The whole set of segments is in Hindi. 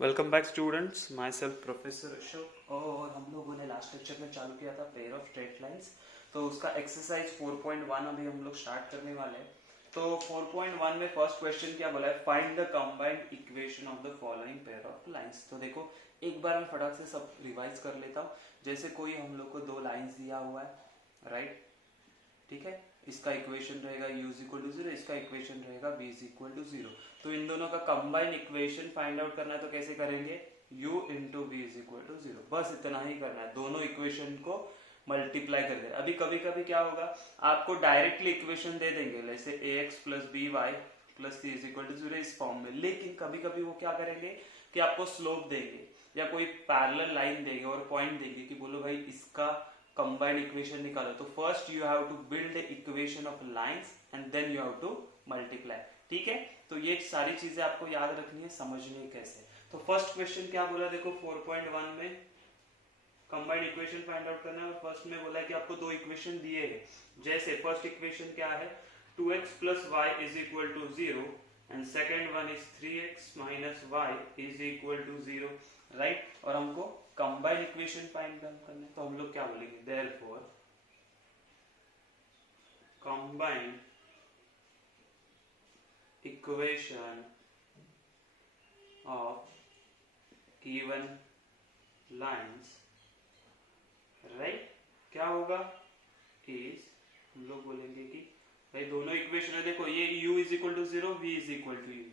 Welcome back students, my self professor Ashok. और हम लोगों ने लास्ट लेक्चर में चालू किया था पेयर ऑफ स्ट्रेट लाइंस। तो उसका एक्सरसाइज 4.1 अभी हम लोग स्टार्ट करने वाले हैं। तो 4.1 में फर्स्ट क्वेश्चन क्या बोला है, find the combined equation of the following pair of lines. तो देखो एक बार मैं फटाक से सब रिवाइज कर लेता हूँ। जैसे कोई हम लोग को दो लाइंस दिया हुआ है, राइट, ठीक है। इसका इक्वेशन रहेगा u is equal to zero, इसका इक्वेशन रहेगा v is equal to zero. तो इन दोनों का कंबाइन इक्वेशन फाइंड आउट करना है, तो कैसे करेंगे, u into v is equal to zero, बस इतना ही करना है। दोनों इक्वेशन को मल्टीप्लाई कर दे। अभी कभी कभी क्या होगा, आपको डायरेक्टली इक्वेशन दे देंगे जैसे ax plus b y plus c is equal to zero इस फॉर्म में, लेकिन कभी कभी वो क्या करेंगे कि आपको स्लोप देंगे या कोई पैरेलल लाइन देंगे और पॉइंट देंगे कि बोलो भाई इसका कंबाइंड इक्वेशन निकालो। तो first you have to build equation of lines and then you have to multiply, ठीक है। तो ये सारी चीजें आपको याद रखनी है, समझनी कैसे। तो फर्स्ट क्वेश्चन क्या बोला, देखो 4.1 में कंबाइंड इक्वेशन फाइंड आउट करना है और फर्स्ट में बोला है कि आपको दो इक्वेशन दिए हैं। जैसे फर्स्ट इक्वेशन क्या है, 2x plus y is equal to zero and second one is 3x minus y is equal to zero, right. और हमको कंबाइंड इक्वेशन फाइंड करना है, तो हम लोग क्या बोलेंगे, therefore combined equation of given lines, right, क्या होगा इज, हम लोग बोलेंगे कि भाई दोनों इक्वेशन है, देखो ये u is equal to zero, v is equal to u,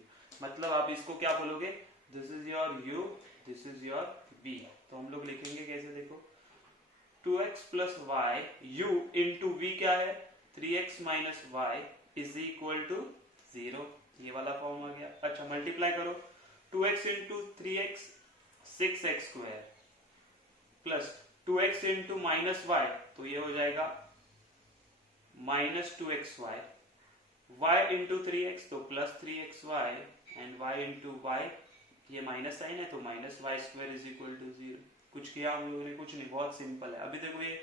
मतलब आप इसको क्या बोलोगे, this is your u, this is your v। तो हम लोग लिखेंगे कैसे, देखो 2x plus y u into v क्या है, 3x minus y is equal to zero, ये वाला फॉर्म आ गया। अच्छा मल्टीप्लाई करो, 2x into 3x 6x square plus 2x into minus y, तो ये हो जाएगा minus 2xy, y into 3x तो plus 3xy and y into y, ये माइनस साइन है तो minus y square is equal to zero. कुछ किया हम लोगों ने, कुछ नहीं, बहुत सिंपल है। अभी देखो ये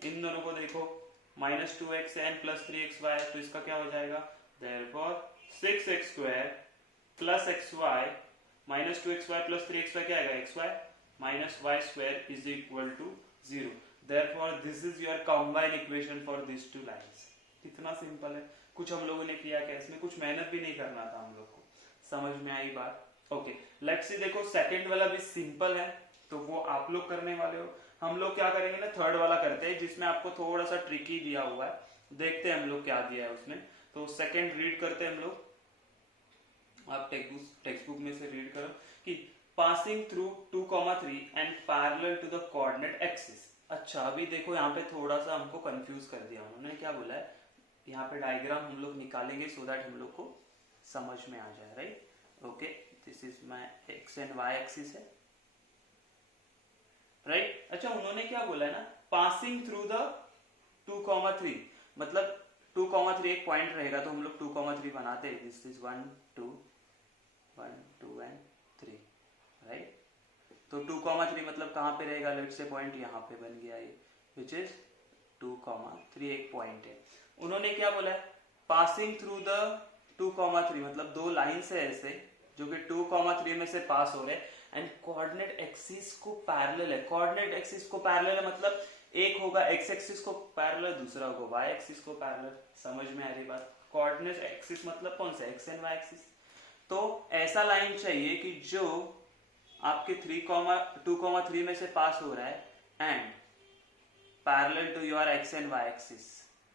इन दोनों को देखो, minus 2x and plus 3xy, तो इसका क्या हो जाएगा, therefore 6x square plus xy minus 2xy plus 3xy क्या आएगा, xy minus y square is equal to zero. Therefore, this is your combined equation for these two lines। कितना सिंपल है, कुछ हम लोगों ने किया क्या, इसमें कुछ मेहनत भी नहीं करना था हम लोग को। समझ में आई बात, ओके। लेट्स सी, देखो सेकंड वाला भी सिंपल है तो वो आप लोग करने वाले हो। हम लोग क्या करेंगे ना, थर्ड वाला करते हैं जिसमें आपको थोड़ा सा ट्रिकी दिया हुआ है, देखते हैं हम लोग क्या दिया है उसमें। तो सेकंड रीड करते हैं हम लोग, आप टेक्स्ट बुक में से रीड करो कि passing through 2,3 and parallel to the coordinate axis. अच्छा अभी देखो यहाँ पे थोड़ा सा हमको कंफ्यूज कर दिया उन्होंने, क्या बोला है, यहाँ पे डायग्राम हम लोग निकालेंगे सो दैट हम लोग को समझ में आ जाए, right. Okay, this is my x and y axis है, राइट। अच्छा उन्होंने क्या बोला है ना, पासिंग थ्रू द 2,3, मतलब 2,3 एक पॉइंट रहेगा तो हम लोग 2,3 बनाते हैं, दिस इज 1 2 1 2 एंड 3, राइट। तो 2,3 मतलब कहाँ पे रहेगा, लेट से पॉइंट यहाँ पे बन गया ये, विच इज 2,3 एक पॉइंट है। उन्होंने क्या बोला है, पासिंग थ्रू द 2,3 मतलब दो लाइंस है ऐसे जो कि 2,3 में से पास हो रहे हैं एंड कोऑर्डिनेट एक्सिस को पैरेलल है। कोऑर्डिनेट एक्सिस को पैरेलल है मतलब एक होगा एक्स एक्सिस को पैरेलल, दूसरा होगा वाई एक्सिस को पैरेलल। समझ में आ रही बात, कोऑर्डिनेट एक्सिस मतलब कौन सा, एक्स एंड वाई एक्सिस। तो ऐसा लाइन चाहिए कि जो आपके 2,3 में से पास हो रहा है and parallel to your x and y axis,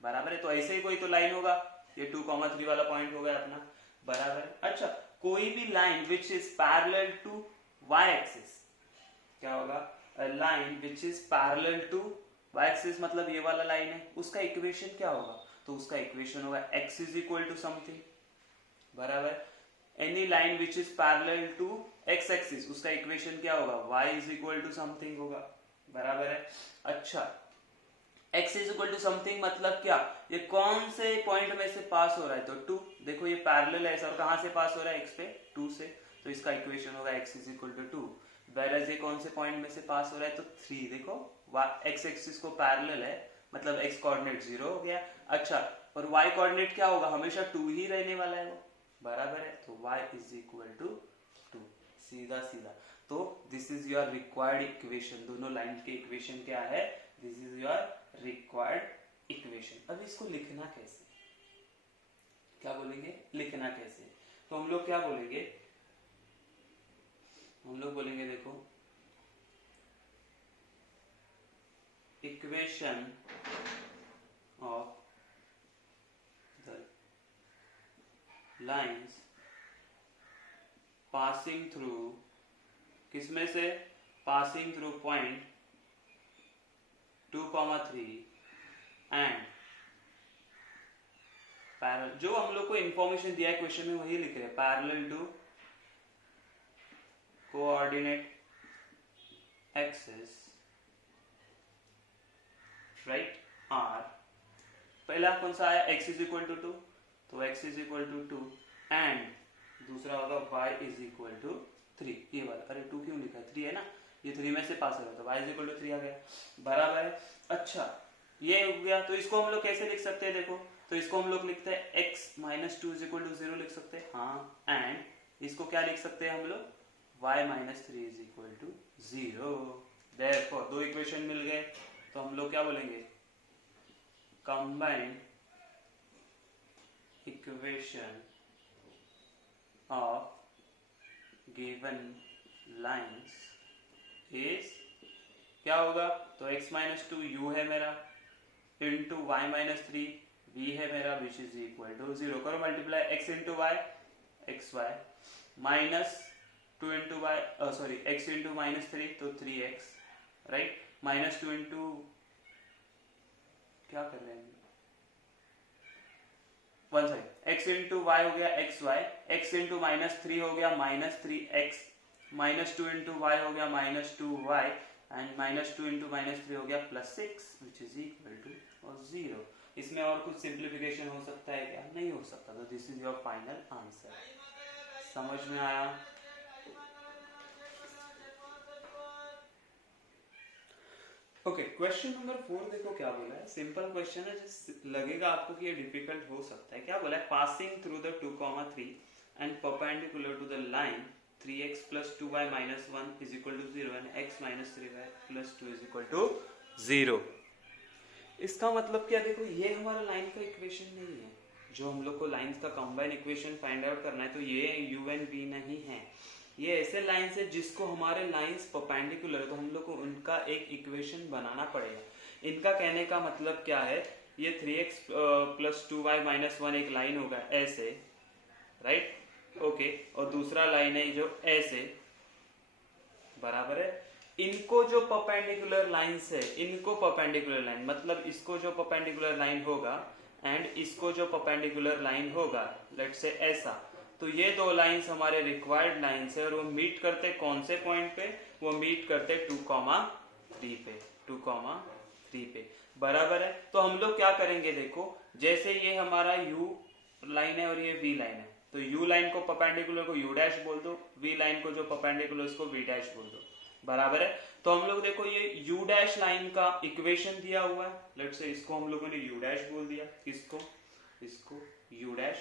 बराबर है। तो ऐसे ही कोई तो लाइन होगा, ये 2,3 वाला पॉइंट हो गया अपना, बराबर है। अच्छा कोई भी line which is parallel to y axis, क्या होगा, line which is parallel to y axis मतलब ये वाला लाइन है, उसका इक्वेशन क्या होगा, तो उसका इक्वेशन होगा x is equal to something, बराबर। Any line which is parallel to x axis, उसका इक्वेशन क्या होगा, y is equal to something होगा, बराबर है। अच्छा x is equal to something मतलब क्या, ये कौन से पॉइंट में से पास हो रहा है, तो 2, देखो ये पैरेलल है और कहां से पास हो रहा है, x पे 2 से, तो इसका इक्वेशन होगा x is equal to 2। Whereas ये कौन से पॉइंट में से पास हो रहा है, तो 3, देखो x एक्सिस को पैरेलल है मतलब x कोऑर्डिनेट 0 हो गया। अच्छा और y कोऑर्डिनेट क्या होगा, हमेशा 2 ही रहने वाला है वो, बराबर है। तो y इज इक्वल टू 2, सीधा सीधा। तो this is your required equation, दोनों लाइन के इक्वेशन क्या है, this is your required equation. अब इसको लिखना कैसे, क्या बोलेंगे, लिखना कैसे, तो हम लोग क्या बोलेंगे, हम लोग बोलेंगे देखो equation of the lines passing through, किसमें से, passing through point 2,3 and parallel, जो हम लोग को इंफॉर्मेशन दिया है क्वेश्चन में वही लिख रहे हैं, parallel to coordinate axis, right, or, पहला कौन सा आया, x इज इक्वल टू 2, तो x is equal to 2 and दूसरा होगा y इज इक्वल टू 3, ये वाला, अरे 2 क्यों लिखा है, 3 है ना, ये 3 में से पास हो रहा था, y इज इक्वल टू 3 आ गया, बराबर है। अच्छा ये हो गया, तो इसको हम लोग कैसे लिख सकते हैं, देखो तो इसको हम लोग लिखते हैं x minus 2 is equal to 0 लिख सकते हैं, हाँ, एंड इसको क्या लिख सकते हैं हम लोग, y minus 3 is equal to 0, therefore दो इक्वेशन मिल गए, तो हम लोग क्या बोलेंगे, combined equation of given lines is, क्या होगा, तो x माइनस 2 u है मेरा, इंटू y माइनस 3 v है मेरा, विच इज इक्वल टू 0, करो multiply, x into y x y, minus 2 into y, sorry x into minus 3 तो 3x, राइट, माइनस 2 इंटू, क्या कर रहे हैं, one side, x into y हो गया x y, x into minus 3 हो गया minus 3x, minus 2 into y हो गया minus 2y, and minus 2 into minus 3 हो गया plus 6 which is equal to और 0। इसमें और कुछ सिंप्लीफिकेशन हो सकता है क्या, नहीं हो सकता, तो this is your final answer. समझ में आया, ओके, क्वेश्चन नंबर 4 देखो क्या बोला है, सिंपल क्वेश्चन है, जिस लगेगा आपको कि ये डिफिकल्ट हो सकता है, क्या बोला है, passing through the 2,3 and perpendicular to the line 3x plus 2y minus 1 is equal to 0 and x minus 3y plus 2 is equal to 0। इसका मतलब क्या, देखो ये हमारा लाइन का इक्वेशन नहीं है, जो हम लोग को लाइंस का कंबाइन इक्वेशन फाइंड आउट करना है, तो ये u and v नहीं है, ये ऐसे लाइंस है जिसको हमारे लाइंस परपेंडिकुलर, तो हम लोग को उनका एक इक्वेशन बनाना पड़ेगा। इनका कहने का मतलब क्या है, ये 3x plus 2y minus 1 एक लाइन होगा ऐसे, राइट, ओके, और दूसरा लाइन है जो ऐसे, बराबर है, इनको जो परपेंडिकुलर लाइंस है, इनको परपेंडिकुलर लाइन मतलब इसको जो परपेंडिकुलर लाइन होगा एंड इसको जो परपेंडिकुलर लाइन होगा, लेट्स से ऐसा, तो ये दो लाइंस हमारे रिक्वायर्ड लाइंस है, और वो मीट करते कौन से पॉइंट पे, वो मीट करते 2,3 पे, 2,3 पे, बराबर है। तो हम लोग क्या करेंगे, देखो जैसे ये हमारा u लाइन है और ये v लाइन है, तो u लाइन को परपेंडिकुलर को u डैश बोल दो, v लाइन को जो परपेंडिकुलर उसको v डैश बोल दो, बराबर है। तो हम लोग देखो ये u डैश लाइन का इक्वेशन दिया हुआ है, लेट्स से इसको हम लोगों ने u डैश बोल दिया, इसको u डैश,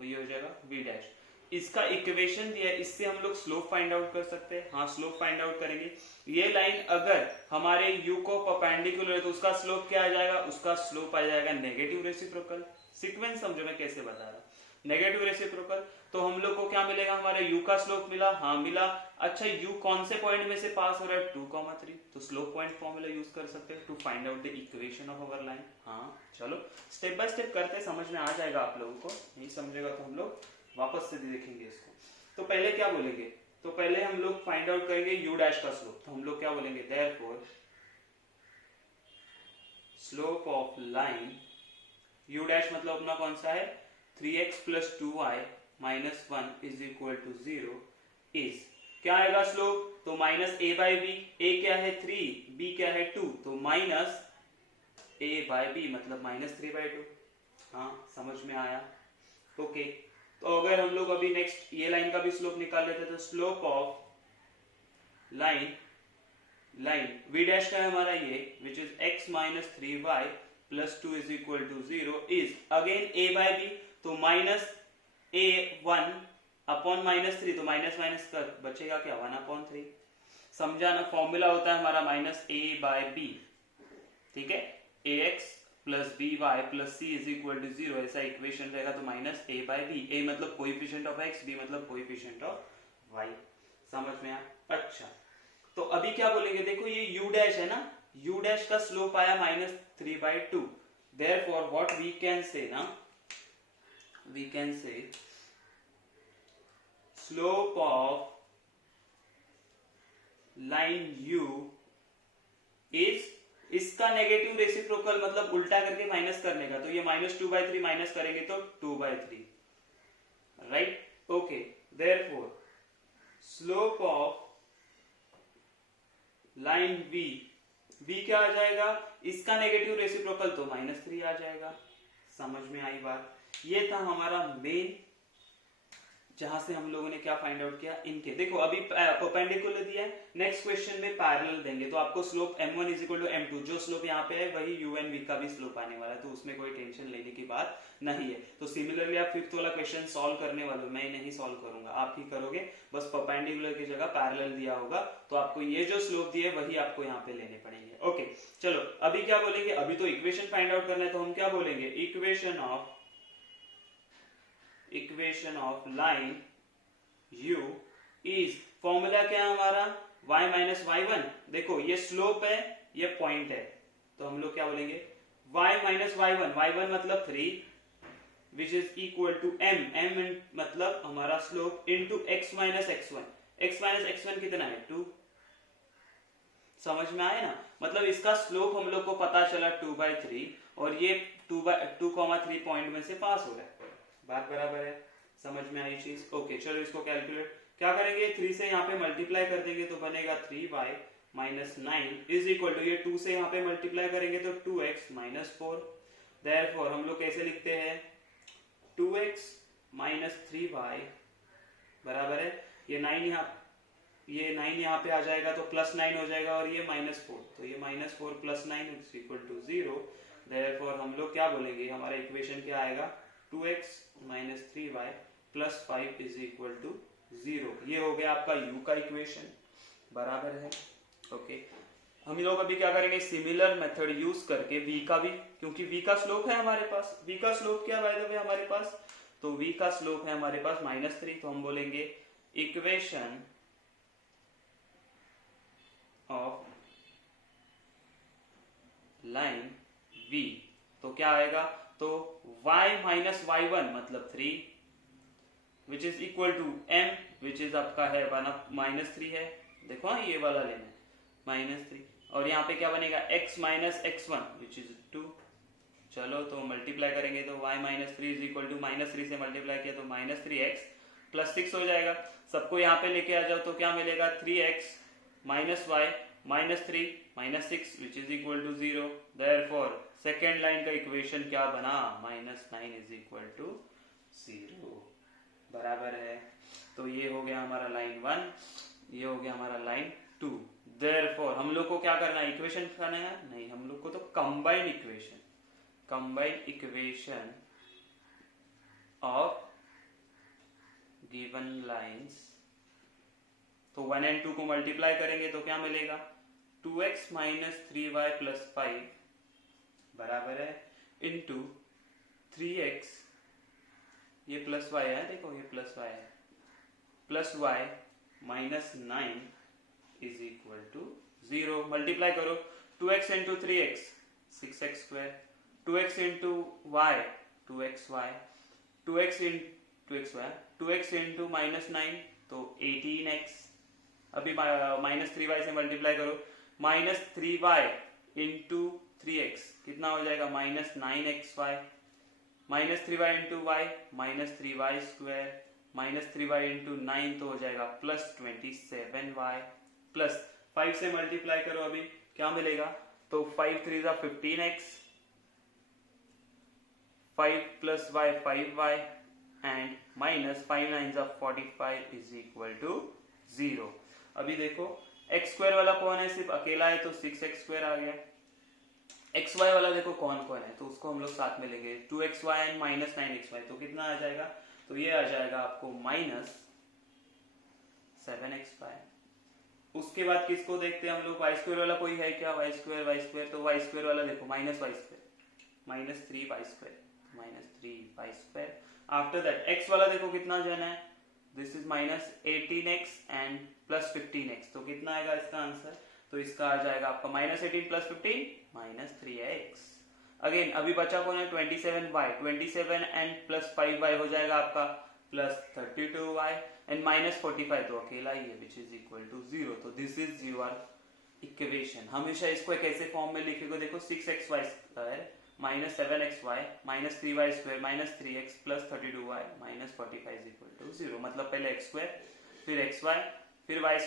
और ये हो जाएगा v डैश, इसका इक्वेशन दिया है, इससे हम लोग स्लोप फाइंड आउट कर सकते हैं, हाँ स्लोप फाइंड आउट करेंगे। ये लाइन अगर हमारे u को परपेंडिकुलर है तो उसका स्लोप क्या आ जाएगा, उसका स्लोप आ जाएगा नेगेटिव रेसिप्रोकल। सीक्वेंस समझो मैं कैसे बता रहा हूँ, नेगेटिव रेसिप्रोकल, तो हम लोग को क्या मिलेगा, हमारे u का स्लोप मिला, हाँ मिला। अच्छा u कौन से पॉइंट में से पास हो रहा है, 2,3, तो स्लोप पॉइंट फॉर्मूला यूज कर सकते हैं to find out the equation of our line. हाँ चलो स्टेप बाय स्टेप करते, समझ में आ जाएगा आप लोगों को, नहीं समझेगा तो हम लोग वापस से देखेंगे इसको। तो पहले क्या बोलेंगे, तो पहले हम लोग फाइंड आउट करेंगे u डैश का स्लोप, तो हम लोग क्या बोलेंगे, therefore slope of line u dash मतलब अपना कौन सा है, 3x plus 2y minus 1 is equal to 0 is, क्या आएगा स्लोप, तो minus a by b, a क्या है 3, b क्या है 2, तो माइनस a by b मतलब माइनस 3 by 2। हाँ समझ में आया, ओके। तो अगर हम लोग अभी नेक्स्ट ये लाइन का भी स्लोप निकाल लेते, तो slope of line v dash का है हमारा ये, which is x minus 3y plus 2 is equal to 0 is again a by b, तो माइनस a1 अपॉन -3, तो माइनस माइनस कर बचेगा क्या, 1/3। समझा ना, फॉर्मूला होता है हमारा -a/b, ठीक है, ax plus b y plus c is equal to 0, ऐसा इक्वेशन रहेगा। तो -a/b, a मतलब कोएफिशिएंट ऑफ x, b मतलब कोएफिशिएंट ऑफ y। समझ में आया? अच्छा, तो अभी क्या बोलेंगे, देखो ये u डैश है ना, u डैश का स्लोप आया -3/2। Therefore what we can say ना, we can say slope of line u is, इसका नेगेटिव रेसिप्रोकल मतलब उल्टा करके माइनस करने का, तो ये -2/3 माइनस करेंगे तो 2/3, right? Okay, therefore slope of line v क्या आ जाएगा, इसका नेगेटिव रेसिप्रोकल तो -3 आ जाएगा। समझ में आई बात? ये था हमारा मेन, जहां से हम लोगों ने क्या फाइंड आउट किया, इनके देखो अभी परपेंडिकुलर दिया है, नेक्स्ट क्वेश्चन में पैरेलल देंगे, तो आपको स्लोप m1 = m2, जो स्लोप यहाँ पे है वही u एंड v का भी स्लोप आने वाला है, तो उसमें कोई टेंशन लेने की बात नहीं है। तो सिमिलरली आप 5th वाला क्वेश्चन सॉल्व करने वाले, मैं नहीं सॉल्व करूंगा, आप ही करोगे, बस परपेंडिकुलर की जगह पैरेलल दिया होगा, तो आपको ये जो स्लोप दिए वही आपको यहाँ पे लेने पड़ेंगे। ओके, चलो अभी क्या बोलेंगे, अभी तो इक्वेशन फाइंड आउट करना है, तो हम क्या बोलेंगे, equation of line u is, formula क्या है हमारा, y - y1, देखो ये स्लोप है, ये पॉइंट है, तो हम लोग क्या बोलेंगे, y - y1 मतलब 3, which is equal to m मतलब हमारा slope into x - x1, x - कितना है 2। समझ में आया ना, मतलब इसका स्लोप हम लोग को पता चला 2/3, और ये 2,3 पॉइंट में से पास हो रहा है, बात बराबर है? समझ में आई चीज? ओके, चलो इसको कैलकुलेट क्या करेंगे, 3 से यहाँ पे मल्टीप्लाई कर देंगे तो बनेगा 3y - 9 इज इक्वल टू, ये 2 से यहाँ पे मल्टीप्लाई करेंगे तो 2x - 4। देयरफॉर हम लोग कैसे लिखते हैं, 2x - 3y बराबर है, ये 9 यहाँ पे आ जाएगा तो +9 हो जाएगा, और ये -4, तो ये -4 + 9 इज इक्वल टू 0। देयरफॉर हम लोग क्या बोलेंगे, हमारा इक्वेशन क्या आएगा, 2x - 3y + 5 is equal to 0। ये हो गया आपका u का इक्वेशन, बराबर है? ओके, हम लोग अभी क्या करेंगे, सिमिलर मेथड यूज करके v का भी, क्योंकि v का स्लोप है हमारे पास, v का स्लोप क्या बाय द वे हमारे पास, तो v का स्लोप है हमारे पास -3, तो हम बोलेंगे इक्वेशन ऑफ लाइन v, तो क्या आएगा, तो y - y1 मतलब 3, which is equal to m, which is आपका है -3 है, देखो हाँ ये वाला लेना है -3, और यहाँ पे क्या बनेगा, x - x1 विच इज 2। चलो तो मल्टीप्लाई करेंगे तो y - 3 इज इक्वल टू, -3 से मल्टीप्लाई किया तो -3x + 6 हो जाएगा, सबको यहाँ पे लेके आ जाओ तो क्या मिलेगा, 3x - y - 3 - 6 which is equal to 0। Therefore second line का इक्वेशन क्या बना, -9 इज इक्वल टू 0, बराबर है? तो ये हो गया हमारा लाइन 1, ये हो गया हमारा लाइन 2। देयरफॉर हम लोग को क्या करना है, इक्वेशन करना है, नहीं हम लोग को तो combined equation of given lines, तो 1 और 2 को मल्टीप्लाई करेंगे तो क्या मिलेगा, 2x - 3y + 5 बराबर है इंटू 3x, ये +y है, देखो ये +y है, +y - 9 is equal to 0। Multiply करो, 2x × 3x 6x², 2x × y 2xy, 2x × -9 तो 18x, अभी -3y से मल्टीप्लाई करो, -3y × 3x कितना हो जाएगा, -9xy, -3y × y -3y², -3y × 9 तो हो जाएगा +27y, प्लस 5 से मल्टीप्लाई करो, अभी क्या मिलेगा, तो 5 3 = 15x, 5 + y 5y and -5 9 = 45 is equal to 0। अभी देखो x² वाला कौन है, सिर्फ अकेला है तो 6x² आ गया, xy वाला देखो कौन कौन है, तो उसको हम लोग साथ में लेंगे, 2xy एंड -9xy, तो कितना आ जाएगा, तो ये आ जाएगा आपको -7x²। उसके बाद किसको देखते हैं हम लोग, वाई स्क्वायर वाला कोई है क्या, वाई स्क्वायर, तो वाई स्क्वायर वाला देखो -3y²। आफ्टर दैट एक्स वाला देखो कितना जाना है, this is -18x and +15x, तो कितना आएगा इसका आंसर, तो इसका आ जाएगा आपका -18 + 15 -3x। अगेन अभी बचा कौन है, 27y, 27 एंड +5y हो जाएगा आपका +32y एंड -45 तो अकेला ही है विच इज इक्वल टू 0। तो दिस इज योर इक्वेशन। हमेशा इसको एक ऐसे फॉर्म में लिखेगा, देखो 6xy² -7xy -3y² -3x +32y -45 = 0। मतलब पहले x² फिर xy फिर y²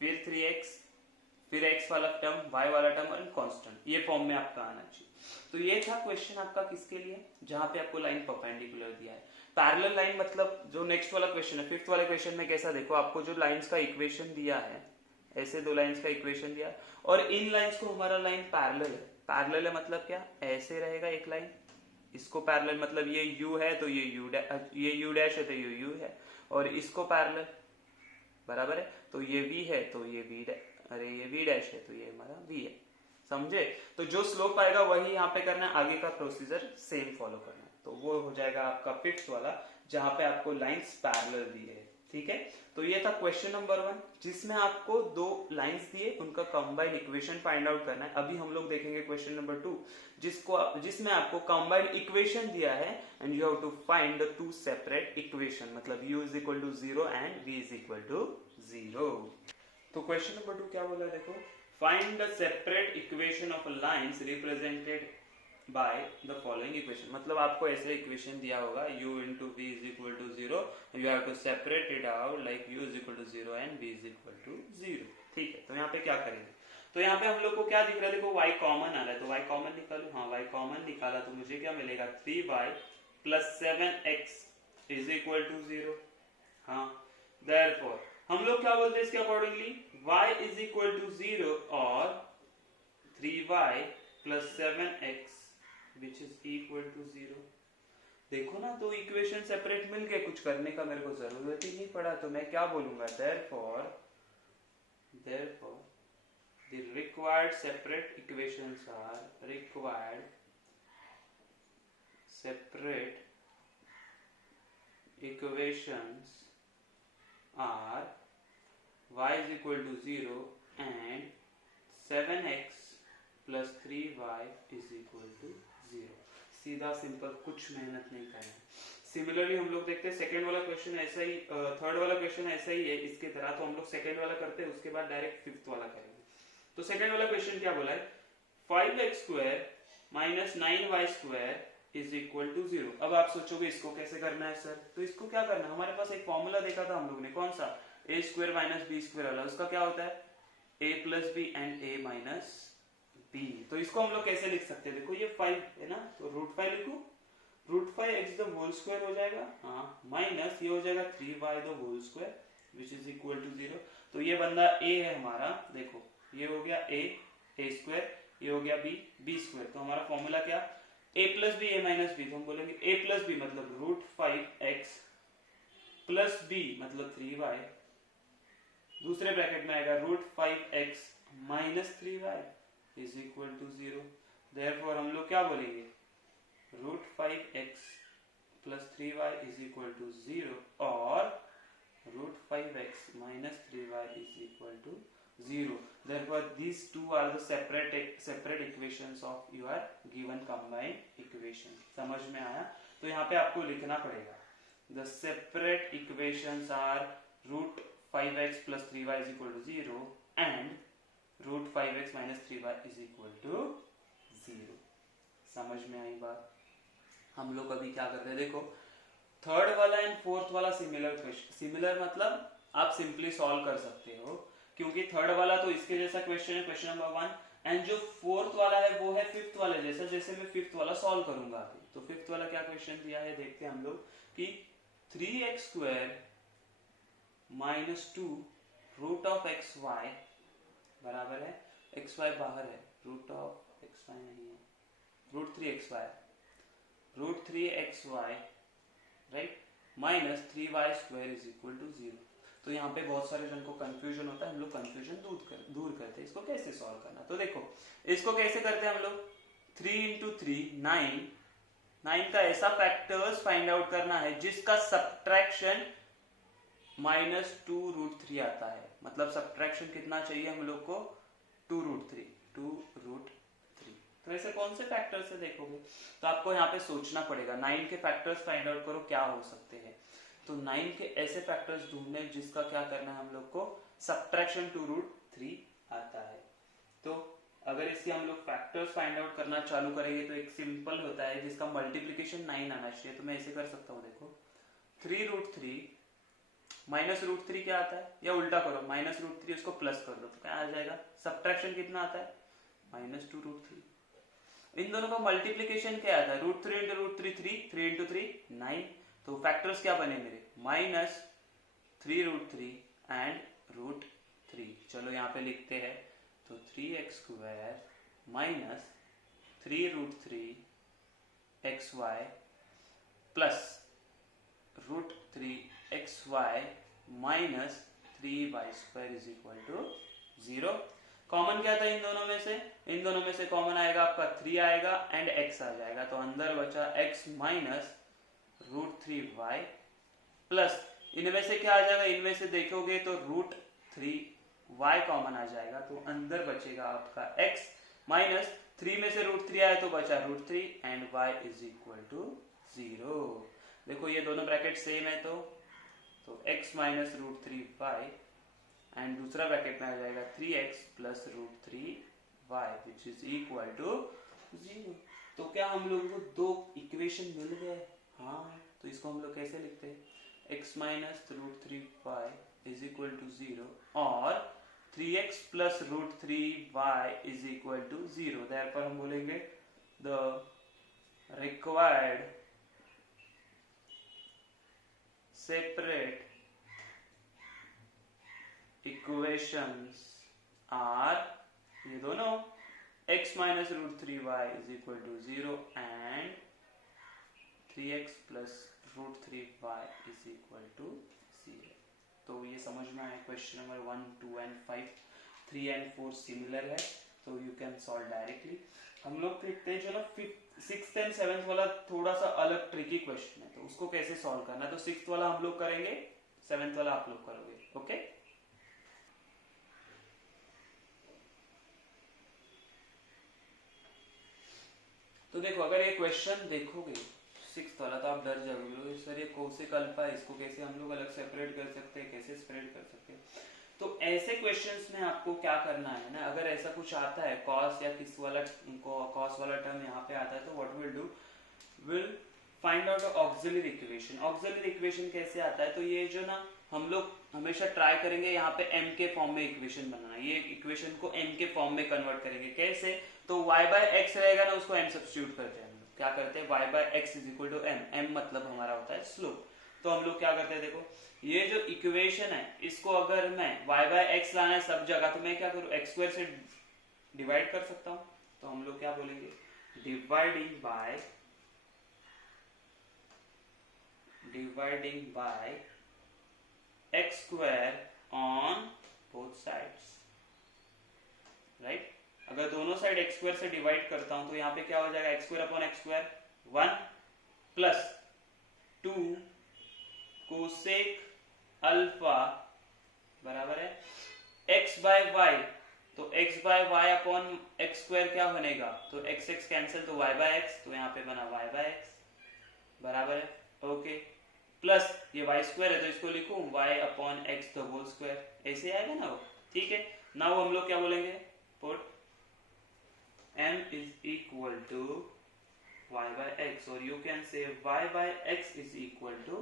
फिर 3x फिर x वाला टर्म y वाला टर्म और कांस्टेंट, ये फॉर्म में आपका आना चाहिए। तो ये था क्वेश्चन आपका किसके लिए, जहां पे आपको लाइन परपेंडिकुलर दिया है। पैरेलल लाइन मतलब जो नेक्स्ट वाला क्वेश्चन है, फिफ्थ वाले क्वेश्चन में कैसा, देखो आपको जो लाइंस का इक्वेशन दिया है, ऐसे दो लाइंस का इक्वेशन दिया और इन लाइंस को हमारा लाइन पैरेलल है। पैरेलल है मतलब क्या, ऐसे रहेगा एक लाइन, इसको पैरेलल मतलब ये u है तो ये u डैश है तो ये u है, और इसको पैरेलल बराबर है तो ये v है तो ये v डैश है तो ये हमारा v है। समझे, तो जो स्लोप आएगा वही यहाँ पे करना है, आगे का प्रोसीजर सेम फॉलो करना है। तो वो हो जाएगा आपका फिफ्थ वाला, जहां पे आपको लाइंस पैरेलल दिए है। ठीक है, तो ये था क्वेश्चन नंबर 1, जिसमें आपको दो लाइंस दिए, उनका कंबाइंड इक्वेशन फाइंड आउट करना है। अभी हम लोग देखेंगे क्वेश्चन नंबर 2, जिसमें आपको कंबाइंड इक्वेशन दिया है and you have to find the two separate equation, मतलब u = 0 एंड v = 0। तो क्वेश्चन नंबर 2 क्या बोला है, देखो, find the separate equation of lines represented by the following equation. मतलब आपको ऐसे इक्वेशन दिया होगा u × v = 0, you have to separate it out like u = 0 and v = 0। ठीक है, तो यहाँ पे क्या करेंगे, तो यहाँ पे हम लोग को क्या दिख रहा है, देखो y कॉमन आ रहा है तो y कॉमन निकालो। हाँ, y कॉमन निकाला तो मुझे क्या मिलेगा, 3y + 7x = 0। हाँ, देयरफॉर हम लोग क्या बोलते हैं इसके अकॉर्डिंगली, y = 0 और 3y + 7x which is equal to 0। देखो ना, तो इक्वेशन सेपरेट मिल गए, कुछ करने का मेरे को जरूरत ही नहीं पड़ा। तो मैं क्या बोलूंगा, therefore the required separate equations are y = 0 and 7x + 3y = 0। सीधा सिंपल, कुछ मेहनत नहीं करना। सिमिलरली हम लोग देखते हैं सेकंड वाला क्वेश्चन ऐसा ही, थर्ड वाला क्वेश्चन ऐसा ही है इसके तरह, तो हम लोग सेकंड वाला करते हैं, उसके बाद डायरेक्ट फिफ्थ वाला करेंगे। तो सेकंड वाला क्वेश्चन क्या बोला है, 5x² - 9y² = 0। अब आप सोचोगे इसको कैसे करना है सर, तो इसको क्या करना है, हमारे पास एक फॉर्मूला देखा था हम लोग ने, कौन सा, a² - b² वाला, उसका क्या होता है a + b and a - b। तो इसको हम लोग कैसे लिख सकते हैं, देखो ये 5 है ना, तो √5 लिखो, √5x² हो जाएगा, हाँ, माइनस ये हो जाएगा 3y² which is equal to 0। तो ये बंदा a है हमारा, देखो ये हो गया a² ये हो गया b² तो हमारा फॉर्मूला क्या, a + b a - b। तो हम बोलेंगे a + b मतलब √5x + b मतलब 3y, दूसरे ब्रैकेट में आएगा √5x - 3y = 0। देयरफॉर हम लोग क्या बोलेंगे, √5x + 3y = 0 और √5x - 3y = 0। Therefore these two are the separate equations of your given combined equation। समझ में आया, तो यहाँ पे आपको लिखना पड़ेगा, the separate equations are √5x + 3y = 0 and √5x - 3y = 0। समझ में आई बात। हम लोग अभी क्या कर रहे हैं, देखो थर्ड वाला एंड फोर्थ वाला सिमिलर क्वेश्चन, सिमिलर मतलब आप सिंपली सॉल्व कर सकते हो, क्योंकि थर्ड वाला तो इसके जैसा क्वेश्चन है, क्वेश्चन नंबर 1, एंड जो फोर्थ वाला है वो है फिफ्थ वाले जैसा, जैसे मैं फिफ्थ वाला सॉल्व करूंगा अभी। तो फिफ्थ वाला क्या क्वेश्चन दिया है देखते हैं हम लोग, कि 3x² - 2 √xy बराबर है, xy बाहर है, √xy नहीं है, √3xy right minus 3y² is equal to 0। तो यहाँ पे बहुत सारे जन को कंफ्यूजन होता है, हम लोग कंफ्यूजन दूर करते हैं। इसको कैसे सॉल्व करना, तो देखो इसको कैसे करते हैं हम लोग, 3 इंटू 3 9, 9 का ऐसा फैक्टर्स फाइंड आउट करना है जिसका सब्ट्रैक्शन -2√3 आता है। मतलब सब्ट्रैक्शन कितना चाहिए हम लोग को, 2√3। तो ऐसे कौन से फैक्टर से देखोगे, तो आपको यहाँ पे सोचना पड़ेगा। 9 के फैक्टर्स फाइंड आउट करो क्या हो सकते हैं, तो 9 के ऐसे फैक्टर्स ढूंढने जिसका क्या करना है हम लोग को, सब्ट्रैक्शन 2√3 आता है। तो अगर इसके हम लोग फैक्टर्स फाइंड आउट करना चालू करेंगे तो एक सिंपल होता है जिसका मल्टीप्लीकेशन 9 आना चाहिए। तो मैं ऐसे कर सकता हूँ, देखो 3√3 -√3 क्या आता है, या उल्टा करो -√3 उसको प्लस कर दो तो क्या आ जाएगा, सब्ट्रैक्शन कितना आता है, -2√3। इन दोनों का मल्टीप्लीकेशन क्या आता है, √3 इंटू √3 3 इंटू 3 9। तो फैक्टर्स क्या बने मेरे, -3√3 एंड √3। चलो यहाँ पे लिखते हैं, तो 3x² minus 3√3xy plus √3xy minus 3y² is equal to 0। Common क्या था इन दोनों में से, इन दोनों में से कॉमन आएगा आपका 3 आएगा एंड x आ जाएगा। तो अंदर बचा x माइनस √3y प्लस इनमें से क्या आ जाएगा, इनमें से देखोगे तो √3y कॉमन आ जाएगा। तो अंदर बचेगा आपका x माइनस 3 में से √3 आया तो बचा √3 and y is equal to 0। देखो ये दोनों ब्रैकेट सेम है, तो x माइनस √3y एंड दूसरा ब्रैकेट में आ जाएगा 3x plus √3y which is equal to 0। तो क्या हम लोगों को दो इक्वेशन मिल गए, हाँ। तो इसको हम लोग कैसे लिखते हैं, x minus √3y is equal to 0 और 3x plus √3y is equal to 0। Therefore हम बोलेंगे the required separate equations are ये दोनों x minus √3y is equal to 0 and 3x plus √3y is equal to 0। तो ये समझ में आया, question number 1, 2 and 5, 3 and 4 similar है, तो यू कैन सॉल्व डायरेक्टली। हम लोग देखते हैं जो ना 6th एंड 7th वाला थोड़ा सा अलग ट्रिकी क्वेश्चन है, तो उसको कैसे सॉल्व करना है, तो 6th वाला हम लोग करेंगे, 7th वाला आप लोग करोगे, ओके। तो देखो अगर ये क्वेश्चन देखोगे 6th वाला तो आप डर जाओगे, सर ये कौशिक अल्फा है, इसको कैसे हम लोग अलग सेपरेट कर सकते हैं, कैसे स्प्रेड कर सकते हैं। तो ऐसे क्वेश्चंस में आपको क्या करना है ना, अगर ऐसा कुछ आता है कॉस या किस वाला कॉस वाला टर्म यहाँ पे आता है, तो what will do, will find out auxiliary equation. Auxiliary equation कैसे आता है, तो ये जो ना हम लोग हमेशा ट्राई करेंगे यहाँ पे m के फॉर्म में इक्वेशन बनाना, ये इक्वेशन को m के फॉर्म में कन्वर्ट करेंगे। कैसे, तो y बाय एक्स रहेगा ना, उसको m सब्स्टिट्यूट करते हैं। हम लोग क्या करते हैं, y by x is equal to m मतलब हमारा होता है स्लोप। तो हम लोग क्या करते हैं, देखो ये जो इक्वेशन है इसको अगर मैं y बाय एक्स लाना है सब जगह, तो मैं क्या करूँ, x² से डिवाइड कर सकता हूँ। तो हम लोग क्या बोलेंगे, dividing by x² on both sides, right. अगर दोनों साइड x² से डिवाइड करता हूं तो यहाँ पे क्या हो जाएगा, x² upon x² 1 plus 2 cosec alpha बराबर है x बाय y, तो x by y upon x² क्या बनेगा, तो x x कैंसिल, तो y बाय x, तो यहाँ पे बना y बाय x बराबर है, ओके। प्लस ये y² है तो इसको लिखूं y upon x the whole square, ऐसे आएगा ना वो, ठीक है। नाउ हम लोग क्या बोलेंगे, put m is equal to y by x, और you can say y by x is equal to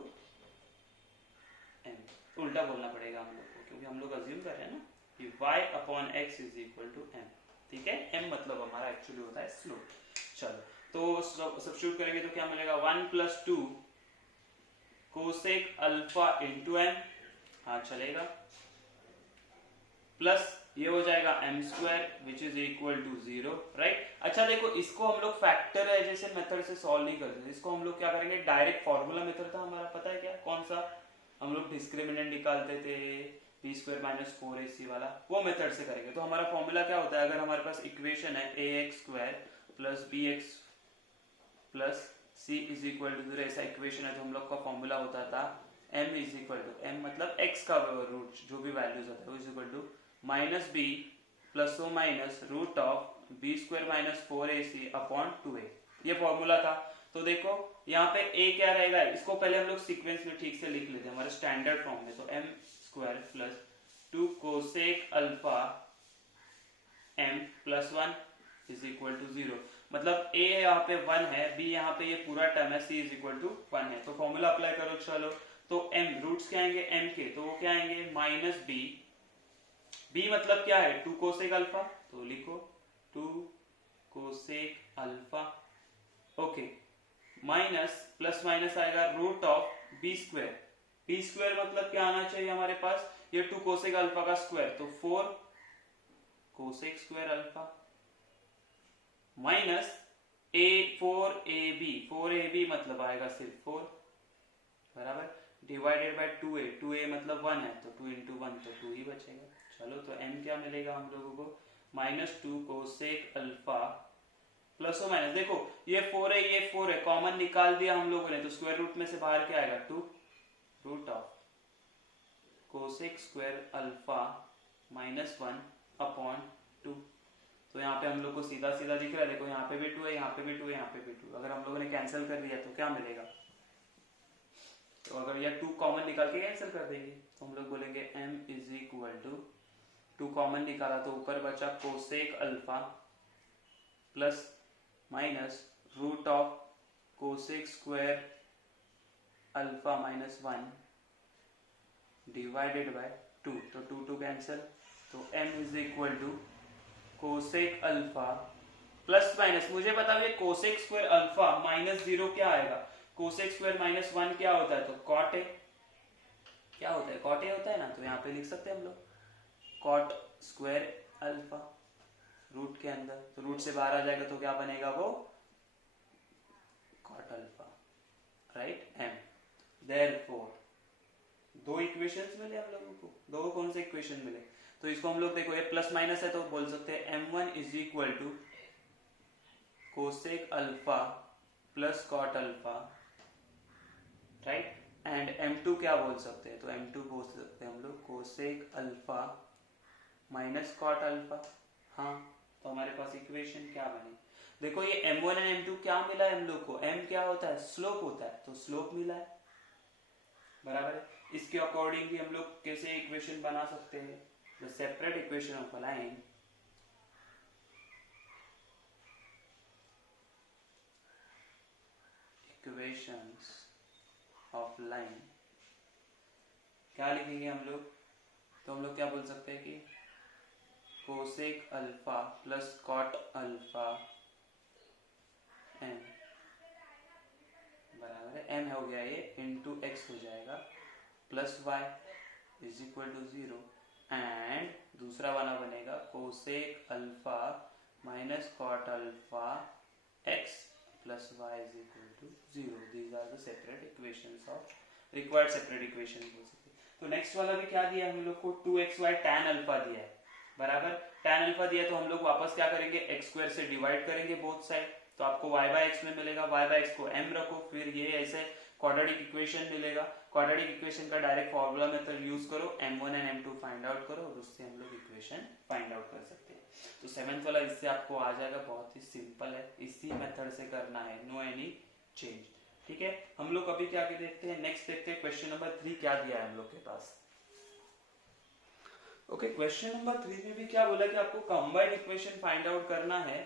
m। उल्टा बोलना पड़ेगा हम लोग को, क्योंकि हम लोग अज्यूम कर रहे हैं ना कि y upon x is equal to m, ठीक है। m मतलब हमारा एक्चुअली होता है स्लोप। चलो तो सब्स्टिट्यूट करेंगे तो क्या मिलेगा, 1 plus 2 cosec alpha into m, हाँ चलेगा, प्लस ये हो जाएगा m square which is equal to 0, right. अच्छा देखो, इसको हम लोग फैक्टराइजेशन मेथड से सॉल्व नहीं करते, इसको हम लोग क्या करेंगे, डायरेक्ट फॉर्मूला मेथड था हमारा, पता है क्या कौन सा, हम लोग डिस्क्रिमिनेंट निकालते थे बी स्क्वायर माइनस 4ac वाला, वो मेथड से करेंगे। तो हमारा फॉर्मूला क्या होता है, अगर हमारे पास इक्वेशन है ax square plus bx plus c is equal to 0, ऐसा इक्वेशन है, तो हम लोग का फॉर्मूला होता था m is equal to, m मतलब x का रूट जो भी वैल्यूज होता है वो is equal to minus b plus or minus root of b square minus 4ac upon 2a, ये फॉर्मूला था। तो देखो यहाँ पे a क्या रहेगा, इसको पहले हम लोग सीक्वेंस में ठीक से लिख लेते हैं हमारे स्टैंडर्ड फॉर्म में। तो m square plus 2 cosec alpha m plus 1 is equal to 0, मतलब a यहाँ पे 1 है, b यहाँ पे ये पूरा टर्म है, c इज इक्वल टू 1 है। तो फॉर्मूला अप्लाई करो, चलो। तो m रूट्स क्या आएंगे m के, तो वो क्या आएंगे माइनस b मतलब क्या है 2 कोसेक अल्फा, तो लिखो 2 cosec alpha, okay, minus plus minus आएगा रूट ऑफ बी स्क्वायर मतलब क्या आना चाहिए हमारे पास, ये 2 कोसेक अल्फा का स्क्वायर, तो 4 cosec square alpha minus four a b मतलब आएगा सिर्फ 4 बराबर, डिवाइडेड बाय 2a मतलब 1 है, तो 2 इंटू 1 तो 2 ही बचेगा। चलो, तो m क्या मिलेगा हम लोगों को, minus 2 cosec alpha plus or minus, देखो ये 4 है ये 4 है, कॉमन निकाल दिया हम लोगों ने, तो स्क्वायर रूट में से बाहर क्या आएगा 2 root of cosec square alpha minus 1 upon 2। तो यहाँ पे हम लोग को सीधा सीधा दिख रहा है, देखो यहाँ पे भी 2 है, यहाँ पे भी 2 है, यहाँ पे भी 2, अगर हम लोगों ने कैंसिल कर दिया तो क्या मिलेगा, तो अगर ये 2 कॉमन निकाल के कैंसिल कर देंगे तो हम लोग बोलेंगे m is equal to 2 common निकाला तो ऊपर बचा cosec alpha plus minus root of cosec square alpha minus 1 divided by 2, तो 2 कैंसिल, तो m is equal to cosec alpha plus minus, मुझे बता ये कोसेक स्क्वायर अल्फा माइनस 0 क्या आएगा, कोसेक स्क्वायर माइनस 1 क्या होता है, तो कॉट ए, क्या होता है कॉट ए होता है ना, तो यहाँ पे लिख सकते हैं हम लोग कॉट स्क्वायर अल्फा रूट के अंदर, तो रूट से बाहर आ जाएगा तो क्या बनेगा वो cot alpha, right. m therefore 2 equations मिले हम लोगों को, 2 कौन से इक्वेशन मिले, तो इसको हम लोग देखो ये प्लस माइनस है तो बोल सकते हैं m1 is equal to cosec alpha plus cot alpha, right, and m2 क्या बोल सकते हैं, तो m2 बोल सकते हैं हम लोग cosec alpha minus cot alpha. हाँ, तो हमारे पास इक्वेशन क्या बनी, देखो ये m1 और m2 क्या मिला है हम लोग को, m क्या होता है स्लोप होता है, तो स्लोप मिला है बराबर है। इसके अकॉर्डिंग भी हम लोग कैसे इक्वेशन बना सकते हैं, the separate equation of a line equations of line क्या लिखेंगे हम लोग, तो हम लोग क्या बोल सकते हैं कि cosec alpha plus cot alpha m बराबर है, m हो गया ये इंटू x हो जाएगा plus y is equal to 0, and दूसरा वाला बनेगा cosec alpha minus cot alpha x plus y is equal to 0। These are the separate equations of required separate equation हो सकते। तो नेक्स्ट वाला भी क्या दिया हम लोग को 2xy tan अल्फा दिया है बराबर, tan अल्फा दिया तो हम लोग वापस क्या करेंगे x स्क्वायर से डिवाइड करेंगे बोथ साइड, तो आपको y बाय x में मिलेगा, y बाय x को m रखो, फिर ये ऐसे क्वाड्रेटिक इक्वेशन मिलेगा, क्वाड्रेटिक इक्वेशन का डायरेक्ट फॉर्मूला मेथड यूज करो, m1 and m2 find out करो और उससे हम लोग इक्वेशन फाइंड आउट कर सकते हैं। तो 7th वाला इससे आपको आ जाएगा, बहुत ही सिंपल है, इसी मेथड से करना है, नो एनी चेंज, ठीक है। हम लोग अभी क्या देखते हैं, नेक्स्ट देखते हैं क्वेश्चन नंबर 3 क्या दिया है हम लोग के पास। ओके, क्वेश्चन नंबर 3 में भी क्या बोला कि आपको कंबाइंड इक्वेशन फाइंड आउट करना है,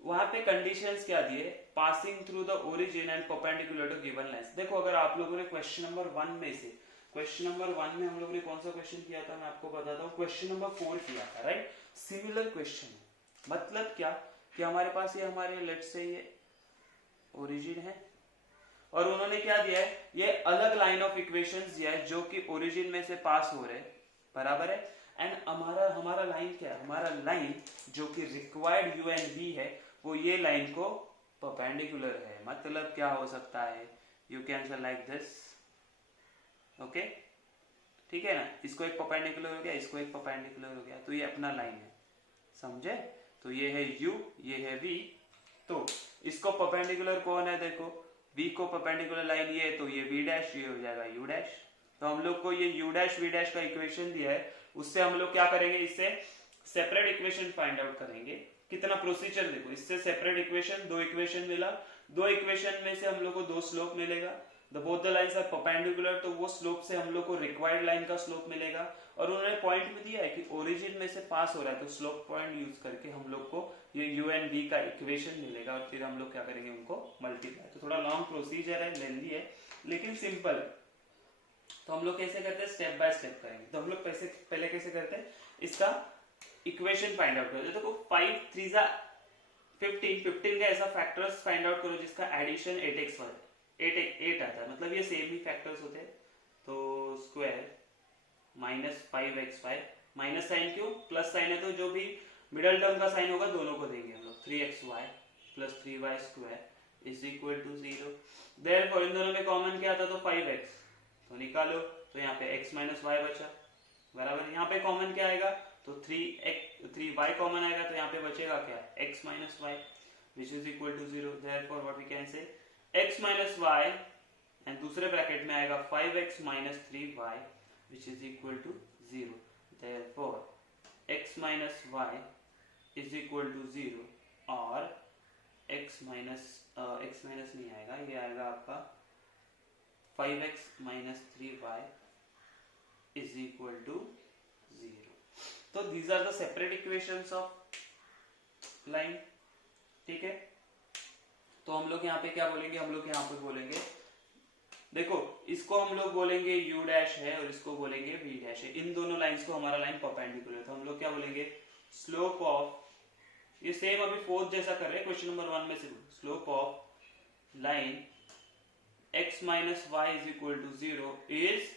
वहां पे कंडीशंस क्या दिए, passing through the origin and perpendicular to given lines. देखो अगर आप लोगों ने क्वेश्चन नंबर 1 में से, क्वेश्चन नंबर 1 में हम लोगों ने कौन सा क्वेश्चन किया था, मैं आपको बताता हूँ, क्वेश्चन नंबर 4 किया था, राइट। सिमिलर क्वेश्चन, मतलब क्या कि हमारे पास ये हमारे लेट्स से ये ओरिजिन है और उन्होंने क्या दिया है, ये अलग लाइन ऑफ इक्वेशंस दिया है जो कि ओरिजिन में से पास हो रहे हैं बराबर है, एंड हमारा हमारा लाइन क्या है, हमारा लाइन जो कि रिक्वायर्ड यू एंड वी है वो ये लाइन को परपेंडिकुलर है। मतलब क्या हो सकता है, यू कैन से लाइक दिस, ओके ठीक है ना, इसको एक परपेंडिकुलर हो गया, इसको एक परपेंडिकुलर हो गया, तो ये अपना लाइन है, समझे। तो ये है u, ये है v, तो इसको परपेंडिकुलर कौन है, देखो v को परपेंडिकुलर लाइन ये, तो ये v डैश, ये हो जाएगा u डैश। तो हम लोग को ये u डैश v डैश का इक्वेशन दिया है, उससे हम लोग क्या करेंगे, इससे सेपरेट इक्वेशन फाइंड आउट करेंगे। कितना प्रोसीजर देखो, इससे सेपरेट इक्वेशन, दो इक्वेशन मिला, दो इक्वेशन में से हम लोग को दो स्लोप मिलेगा, the both the lines are perpendicular, तो वो स्लोप से हम लोग को रिक्वायर्ड लाइन का स्लोप मिलेगा। और उन्होंने पॉइंट में दिया है कि ओरिजिन में से पास हो रहा है, तो स्लोप पॉइंट यूज करके हम लोग को ये यू एंड वी का इक्वेशन मिलेगा, और फिर हम लोग क्या करेंगे, उनको मल्टीप्लाई। तो थोड़ा लॉन्ग प्रोसीजर है, लेंदी है, लेकिन सिंपल है। तो हम लोग कैसे करते हैं, स्टेप बाय स्टेप करेंगे। तो हम लोग पहले कैसे करते हैं, इसका इक्वेशन फाइंड आउट करते हैं। देखो 5 3 15 का ऐसा फैक्टर्स फाइंड आउट करो जिसका एडिशन 8x 8 आता है, मतलब ये सेम ही फैक्टर्स होते हैं। तो square minus 5x5, minus sign क्यों, प्लस साइन है तो जो भी मिडल टर्म का साइन होगा दोनों को देंगे हम लोग। 3xy plus 3y square is equal to 0। Therefore इन दोनों में कॉमन क्या था, तो 5x, तो निकालो, तो यहाँ पे x माइनस वाई बचा, बराबर। यहाँ पे कॉमन क्या आएगा, तो 3y कॉमन आएगा, तो यहाँ पे बचेगा क्या, x minus y, which is equal to 0। Therefore what we can say x minus y, and दूसरे ब्रैकेट में आएगा 5x minus 3y which is equal to 0. Therefore x minus y is equal to 0, और x minus नहीं आएगा, ये आएगा आपका 5x minus 3y is equal to 0. तो these are the separate equations of line, ठीक है। तो हम लोग यहाँ पे क्या बोलेंगे, हम लोग यहाँ पे बोलेंगे, देखो इसको हम लोग बोलेंगे u डैश है और इसको बोलेंगे v डैश है। इन दोनों लाइंस को हमारा लाइन परपेंडिकुलर है, तो हम लोग क्या बोलेंगे, स्लोप ऑफ, ये सेम अभी फोर्थ जैसा कर रहे हैं क्वेश्चन नंबर 1 में से, slope of line x minus y is equal to 0 is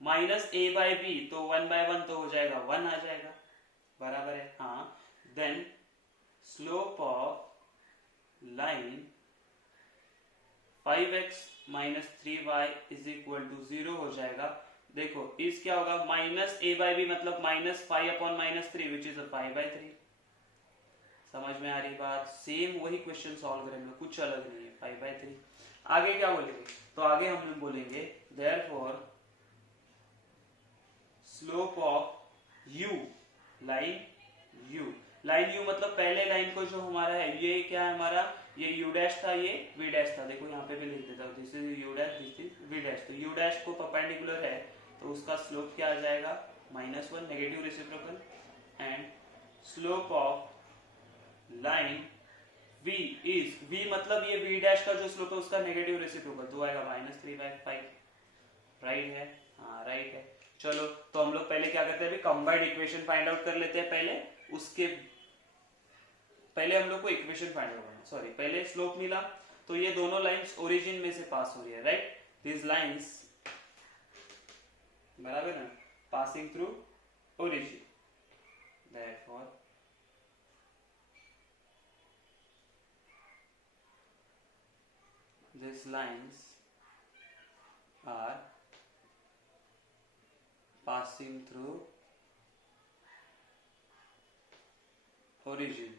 minus a by b, तो 1 बाय 1 तो हो जाएगा 1 आ जाएगा, बराबर है, हाँ। Then slope of line 5x minus 3y is equal to 0 हो जाएगा। देखो इस क्या होगा, माइनस a बाई बी मतलब minus 5 upon minus 3 which is 5 by 3। समझ में आ रही बात, सेम वही क्वेश्चन सॉल्व करेंगे, कुछ अलग नहीं है, 5 बाई 3। आगे क्या बोलेंगे, तो आगे हम लोग बोलेंगे therefore slope of u, line u मतलब पहले लाइन को जो हमारा है, ये क्या है हमारा, ये u डैश था, ये v डैश था। देखो यहाँ पे भी लिख देता हूँ, this is u dash, this is v dash. तो u डैश को परपेंडिकुलर है, तो उसका स्लोप क्या आ जाएगा, -1, negative reciprocal, and slope of line v is, v मतलब ये v डैश का जो स्लोप है उसका नेगेटिव रेसिप्रोकल, तो आएगा -3/5। राइट है, हाँ राइट है। चलो तो हम लोग पहले क्या करते हैं, अभी कंबाइंड इक्वेशन फाइंड आउट कर लेते हैं पहले, उसके पहले हम लोग को इक्वेशन फाइंड आउट करना, सॉरी पहले स्लोप मिला, तो ये दोनों लाइंस ओरिजिन में से पास हो रही है, राइट, दिस लाइंस, बराबर ना, passing through origin, therefore these lines are passing through origin.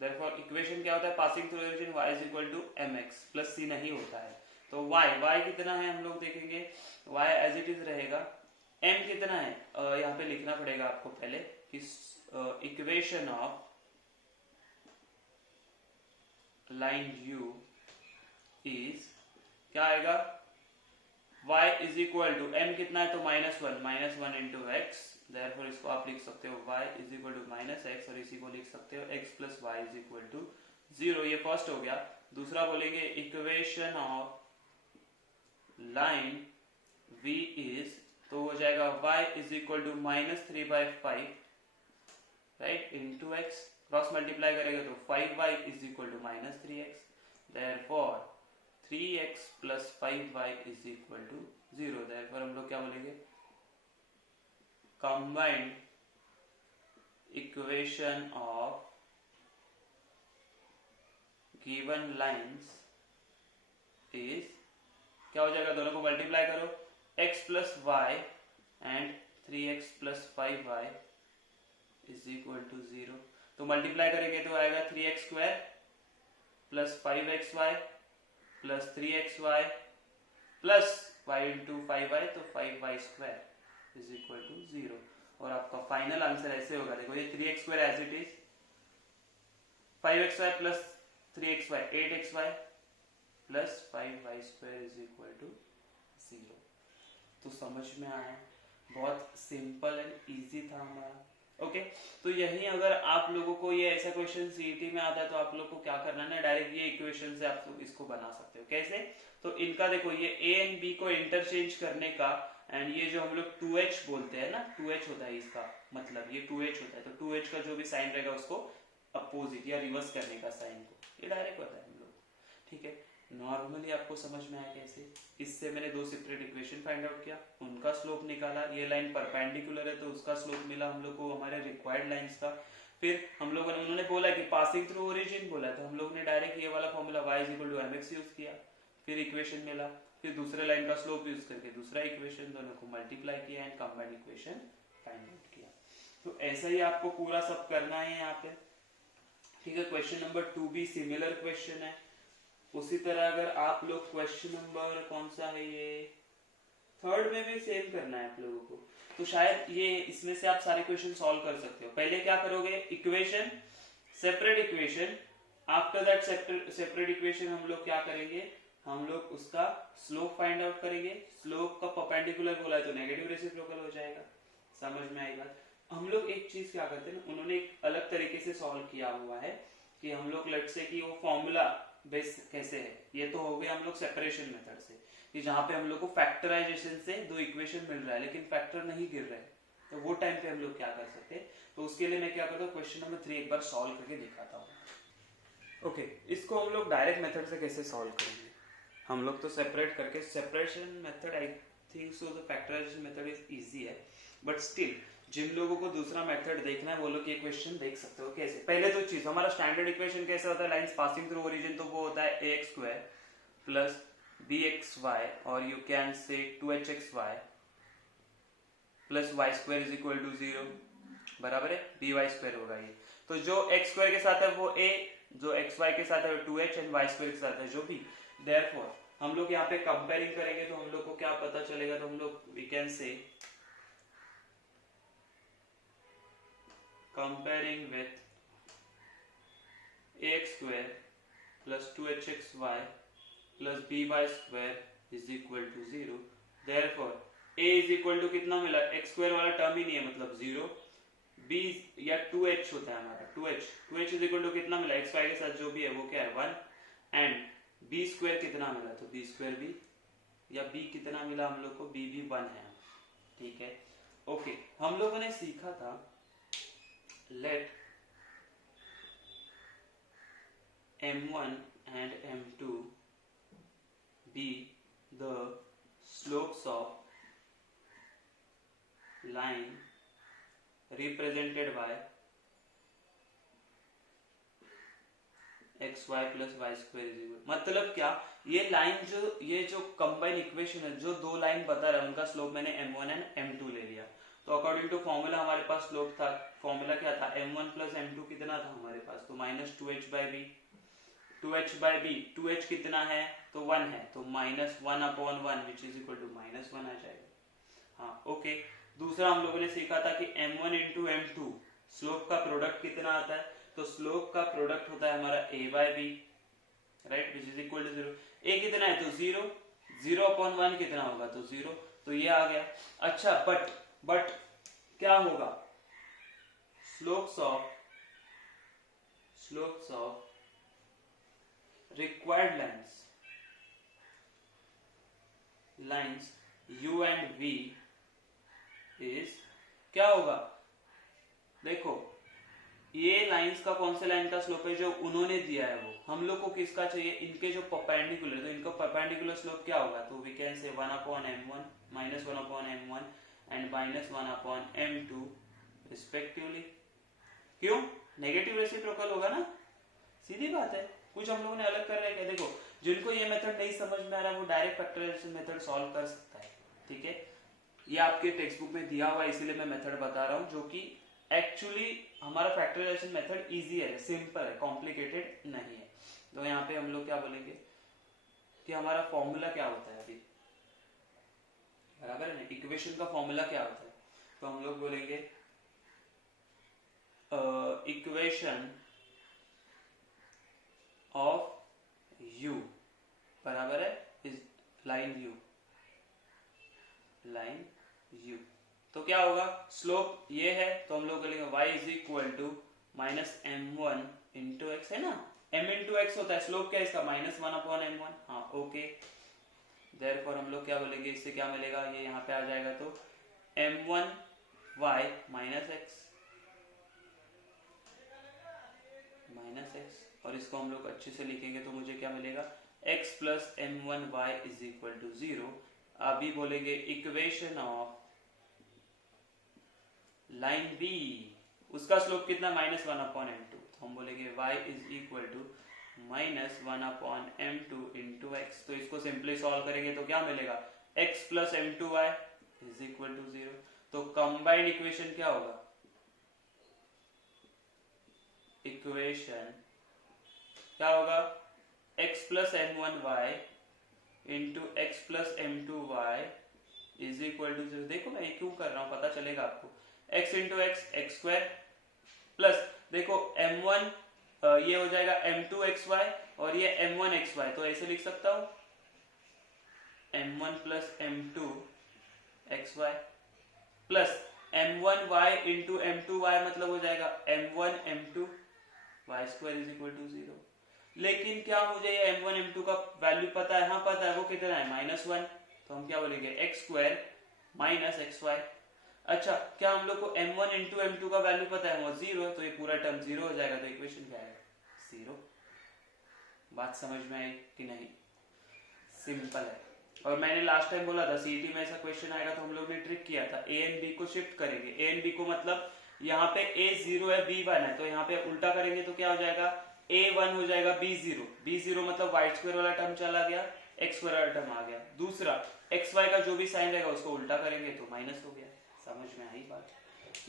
Therefore equation क्या होता है, passing through origin y is equal to mx plus c नहीं होता है, तो y कितना है हम लोग देखेंगे, y एज इट इज रहेगा, m कितना है, यहाँ पे लिखना पड़ेगा आपको पहले कि equation of line u is क्या आएगा, y is equal to m कितना है, तो -1 इंटू x, देयरफॉर इसको आप लिख सकते हो y is equal to -x, और इसी को लिख सकते हो x plus y is equal to 0। ये फर्स्ट हो गया। दूसरा बोलेंगे equation of line v is, तो हो जाएगा y is equal to -3/5, right, into x, cross multiply करेगा तो 5y is equal to -3x, therefore 3x plus 5y is equal to 0। Therefore हम लोग क्या बोलेंगे, combined equation of given lines is, क्या हो जाएगा, दोनों को मल्टीप्लाई करो, x plus y and 3x plus 5y is equal to 0। तो मल्टीप्लाई करेंगे तो आएगा 3x square plus 5xy plus 3xy plus y into 5y, तो 5y square is equal to 0। और आपका फाइनल आंसर ऐसे होगा, देखो ये 3x square as it is, 5xy plus 3xy 8xy plus 5y square is equal to 0। तो समझ में आया, बहुत सिंपल एंड इजी था हमारा। ओके तो यही अगर आप लोगों को ये ऐसा क्वेश्चन सीईटी में आता है तो आप लोग को क्या करना है ना, डायरेक्ट ये इक्वेशन से आप लोग इसको बना सकते हो। कैसे, तो इनका देखो ये a एंड b को इंटरचेंज करने का, एंड ये जो हम लोग 2h बोलते हैं ना, 2h होता है इसका मतलब, ये 2h होता है, तो 2h का जो भी साइन रहेगा उसको अपोजिट या रिवर्स करने का साइन को, ये डायरेक्ट होता है हम लोग। ठीक है, नॉर्मली आपको समझ में आया कैसे, इससे मैंने दो सेपरेट इक्वेशन फाइंड आउट किया, उनका स्लोप निकाला, ये लाइन परपेंडिकुलर है तो उसका स्लोप मिला हम लोग को हमारे रिक्वायर्ड लाइंस का। फिर हम लोगों ने, उन्होंने बोला कि पासिंग थ्रू ओरिजिन बोला, तो हम लोग ने डायरेक्ट ये वाला formula y is equal to mx use किया, फिर इक्वेशन मिला, फिर दूसरे लाइन का स्लोप यूज करके दूसरा इक्वेशन, दोनों को मल्टीप्लाई किया and combined equation find out किया। तो ऐसा ही आपको पूरा सब करना है यहाँ पे। ठीक है, क्वेश्चन नंबर 2 भी सिमिलर क्वेश्चन है। उसी तरह अगर आप लोग क्वेश्चन नंबर कौन सा है, ये 3rd में भी सेम करना है आप लोगों को, तो शायद ये इसमें से आप सारे क्वेश्चन सॉल्व कर सकते हो। पहले क्या करोगे, equation, separate equation, after that separate equation हम लोग क्या करेंगे, हम लोग उसका स्लोप फाइंड आउट करेंगे। स्लोप का परपेंडिकुलर बोला है तो नेगेटिव रेसिप्रोकल हो जाएगा, समझ में आएगा। हम लोग एक चीज क्या करते हैं ना, उन्होंने एक अलग तरीके से सॉल्व किया हुआ है कि हम लोग लेट से कि वो फॉर्मूला बेस कैसे है, ये तो हो गया हम लोग सेपरेशन मेथड से, कि जहां पे हम लोग को फैक्टराइजेशन से दो इक्वेशन मिल रहा है लेकिन फैक्टर नहीं गिर रहे, तो वो टाइम पे हम लोग क्या कर सकते हैं, तो उसके लिए मैं क्या करता हूँ, क्वेश्चन नंबर 3 एक बार सॉल्व करके दिखाता हूँ। ओके, इसको हम लोग डायरेक्ट मेथड से कैसे सॉल्व करेंगे, हम लोग तो सेपरेट करके, separation method I think so the factorization method is easy है, बट स्टिल जिन लोगों को दूसरा मेथड देखना है वो लोग ये क्वेश्चन देख सकते हो। कैसे, पहले तो चीज, हमारा स्टैंडर्ड इक्वेशन कैसे होता है, लाइंस पासिंग थ्रू ओरिजिन, तो वो होता है ax स्क्वायर प्लस bxy और you can say 2hxy plus y square is equal to 0, बराबर है, dy स्क्वायर होगा ये। तो जो x स्क्वायर के साथ है वो a, जो xy के साथ है वो 2h एंड y स्क्वायर के साथ है जो भी, देयरफॉर हम लोग यहाँ पे कंपेयरिंग करेंगे तो हम लोग को क्या पता चलेगा, तो हम लोग we can say comparing with ax square plus 2hxy plus by square is equal to 0। therefore a is equal to कितना मिला, x square वाला टर्म ही नहीं है मतलब 0, b या 2h होता है हमारा 2h is equal to कितना मिला, xy के साथ जो भी है वो क्या है 1, एंड b square कितना मिला, तो b square भी, या b कितना मिला हम लोग को, b भी 1 है। ठीक है, ओके, हम लोगों ने सीखा था let m1 and m2 be the slopes of line represented by xy plus y square is equal, मतलब क्या, ये लाइन जो, ये जो कंबाइन इक्वेशन है, जो दो लाइन बता रहा है उनका स्लोप मैंने m1 एंड m2 ले लिया, तो अकॉर्डिंग टू फॉर्मूला हमारे पास स्लोप था, फॉर्मूला क्या था, m1 प्लस m2 कितना था हमारे पास, तो minus 2h by b, 2h by b, 2h कितना है तो 1 है, तो minus 1 upon 1 which is equal to minus 1 आ जाएगा। हाँ ओके, दूसरा हम लोगों ने सीखा था कि m1 इंटू m2 स्लोप का प्रोडक्ट कितना आता है, तो स्लोप का प्रोडक्ट होता है हमारा a by b, right, which is equal to 0। a कितना है तो 0, 0 अपॉन 1 कितना होगा तो 0, तो ये आ गया। अच्छा, बट क्या होगा, slopes of required lines u and v is क्या होगा, देखो ये लाइंस का कौन से लाइन का स्लोप है जो उन्होंने दिया है, वो हम लोग को किसका चाहिए, इनके जो परपेंडिकुलर, तो इनका परपेंडिकुलर स्लोप क्या होगा, तो we can say 1 upon m1 minus 1 upon m1 and -1/m2 respectively. क्यों? नेगेटिव रेसिप्रोकल होगा ना, सीधी बात है। कुछ हम लोगों ने अलग कर रहे हैं क्या? देखो, जिनको ये मेथड नहीं समझ में आ रहा वो डायरेक्ट फैक्टराइजेशन मेथड सॉल्व कर सकता है, ठीक है। ये आपके टेक्स्ट बुक में दिया हुआ है, इसीलिए मैं मेथड बता रहा हूँ, जो कि एक्चुअली हमारा फैक्टराइजेशन मेथड इजी है, सिंपल है, कॉम्प्लिकेटेड नहीं है। तो यहाँ पे हम लोग क्या बोलेंगे कि हमारा फॉर्मूला क्या होता है अभी, बराबर है ना, इक्वेशन का फॉर्मूला क्या होता है। तो हम लोग बोलेंगे इक्वेशन ऑफ u बराबर है इस लाइन u। तो क्या होगा, स्लोप ये है तो हम लोग बोलेंगे y is equal to -m1 into x, है ना, m इंटू एक्स होता है, स्लोप क्या है इसका, -1/m1। हाँ ओके, देयरफॉर हम लोग क्या बोलेंगे, इससे क्या मिलेगा, ये यहाँ पे आ जाएगा तो m1y -x, और इसको हम लोग अच्छे से लिखेंगे तो मुझे क्या मिलेगा, x plus m1y is equal to 0। अभी बोलेंगे इक्वेशन ऑफ लाइन b, उसका स्लोप कितना, -1/m2, तो हम बोलेंगे y is equal to -1/m2 into x. तो इसको सिंपली सॉल्व करेंगे तो क्या मिलेगा, x plus m2y is equal to 0। तो कंबाइंड इक्वेशन क्या होगा, इक्वेशन क्या होगा, x plus m1y into x plus m2y is equal to 0। देखो मैं ये क्यों कर रहा हूं, पता चलेगा आपको, x into x x square plus देखो m1 ये हो जाएगा m2xy और ये m1xy, तो ऐसे लिख सकता हूं m1 plus m2xy plus m1y into m2y, मतलब हो जाएगा m1 m2 y square is equal to 0। लेकिन क्या मुझे ये m1 m2 का वैल्यू पता है, हाँ पता है, वो कितना है -1, तो हम क्या बोलेंगे x स्क्वायर माइनस xy। अच्छा, क्या हम लोग को m1 इंटू m2 का वैल्यू पता है, वो 0, तो ये पूरा टर्म 0 हो जाएगा, तो इक्वेशन क्या है, 0। बात समझ में आई कि नहीं, सिंपल है। और मैंने लास्ट टाइम बोला था सीईटी में ऐसा क्वेश्चन आएगा तो हम लोग ने ट्रिक किया था, ए एंड बी को शिफ्ट करेंगे, ए एंड बी को मतलब यहाँ पे a 0 है b 1 है, तो यहाँ पे उल्टा करेंगे तो क्या हो जाएगा, a 1 हो जाएगा b 0, b 0 मतलब y स्क्वायर वाला टर्म चला गया, x स्क्वायर वाला टर्म आ गया, दूसरा x y का जो भी साइन रहेगा उसको उल्टा करेंगे तो माइनस हो गया। समझ में आई बात,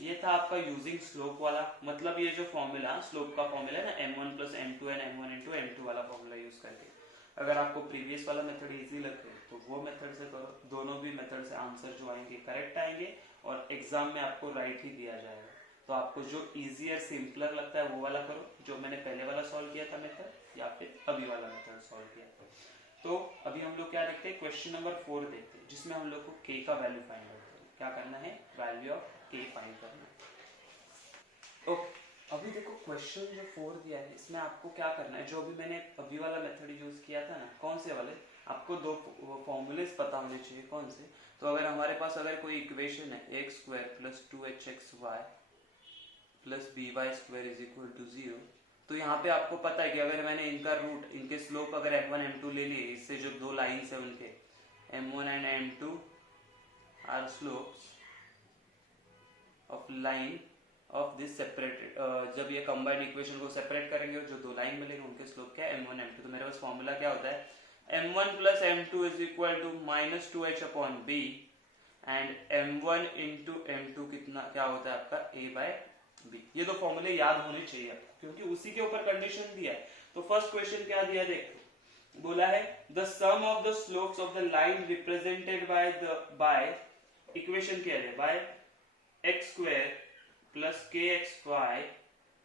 ये था आपका यूजिंग स्लोप वाला, मतलब ये जो फॉर्मूला स्लोप का फॉर्मूला है ना, m1 plus m2 and m1 into m2 वाला फॉर्मूला यूज करके। अगर आपको प्रीवियस वाला मेथड इजी लगे तो वो मेथड से करो, दोनों भी मेथड से आंसर जो आएंगे करेक्ट आएंगे और एग्जाम में आपको राइट ही दिया जाएगा। तो आपको जो इजियर सिंपलर लगता है वो वाला करो, जो मैंने पहले वाला सॉल्व किया था मेथड, या फिर अभी वाला मेथड सॉल्व किया था। तो अभी हम लोग क्या देखते हैं, क्वेश्चन नंबर 4 देखते हैं, जिसमें हम लोग को k का वैल्यू फाइंड आउट करना, क्या करना है, वैल्यू ऑफ k फाइंड करना है। तो अभी देखो क्वेश्चन जो 4 दिया है इसमें आपको क्या करना है, जो भी मैंने अभी वाला मेथड यूज किया था ना, कौन से वाले, आपको दो फॉर्मूलेस पता होने चाहिए, कौन से। तो अगर हमारे पास अगर कोई इक्वेशन है x square plus 2hxy plus b y square is equal to 0, तो यहाँ पे आपको पता है कि अगर मैंने इनका रूट, इनके स्लोप अगर m1 m2 ले लिए, इससे जो दो लाइंस है उनके m1 and m2 are slopes of line of this separated, जब ये कंबाइंड इक्वेशन को सेपरेट करेंगे और जो दो लाइन मिलेंगे उनके स्लोप क्या है, m1 m2। तो मेरे पास फॉर्मूला क्या होता है, m1 plus m2 is equal to -2h upon b and m1 into m2 कितना क्या होता है आपका a बाय b। ये दो फॉर्मूले याद होने चाहिए आपको, क्योंकि उसी के ऊपर कंडीशन दिया है। तो फर्स्ट क्वेश्चन क्या दिया, देख बोला है the sum of the slopes of the line represented by equation क्या है, by x square plus k x y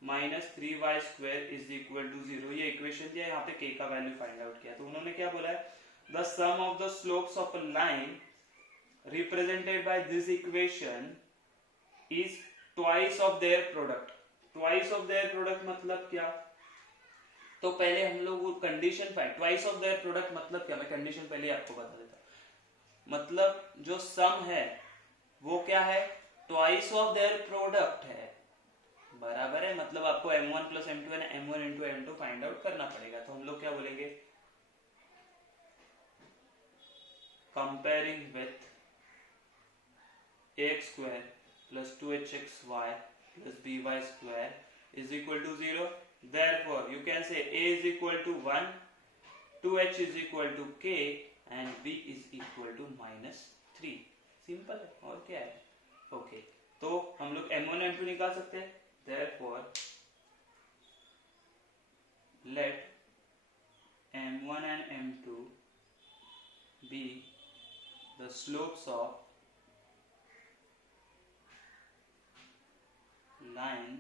minus 3y square is equal to 0। ये इक्वेशन दिया, यहाँ पे k का वैल्यू फाइंड आउट किया। तो उन्होंने क्या बोला है, the sum of the slopes of a line represented by this equation is twice of their product. Twice of their product मतलब क्या, तो पहले हम लोग वो condition find, twice of their product मतलब क्या, मैं कंडीशन पहले आपको बता देता। मतलब जो सम है वो क्या है, ट्वाइस ऑफ देयर प्रोडक्ट है, बराबर है, मतलब आपको m1 plus m2 and m1 into m2 find out करना पड़ेगा। तो हम लोग क्या बोलेंगे, comparing with ax square plus 2hxy plus by square is equal to 0. Therefore you can say a is equal to 1, 2h is equal to k and b is equal to -3. Simple है, और क्या है. ओके, तो हम लोग m1 m2 निकाल सकते हैं. Therefore let m1 and m2 be the slopes of line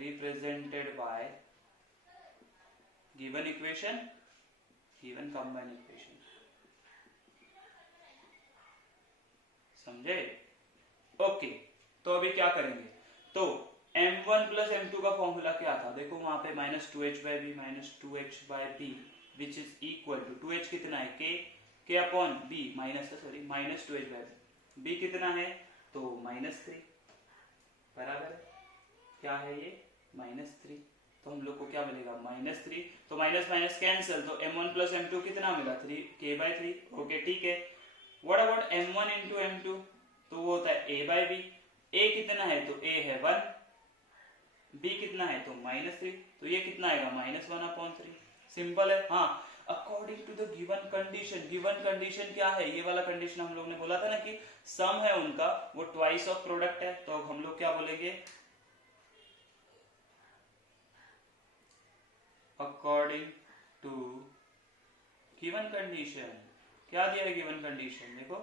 represented by given equation, given combined equation. समझे? ओके, तो अभी क्या करेंगे. तो m1 प्लस m2 का फॉर्मूला क्या था. देखो वहां पे -2h by b -2h by b which is equal to 2h कितना है k upon b -2h by b कितना है तो -3 बराबर है. क्या है ये -3. तो हम लोग को क्या मिलेगा -3. तो माइनस माइनस कैंसिल. तो m1 प्लस m2 कितना मिला 3 k/3. ओके ठीक है. What about m1 into m2. तो वो होता है a by b. a कितना है तो a है 1, b कितना है तो -3. तो ये कितना आएगा -1/3. सिंपल है. हाँ, according to the given condition. Given condition क्या है, ये वाला कंडीशन हम लोग ने बोला था ना कि सम है उनका वो ट्वाइस ऑफ प्रोडक्ट है. तो हम लोग क्या बोलेंगे, अकॉर्डिंग टू गिवन कंडीशन. क्या दिया है गिवन कंडीशन. देखो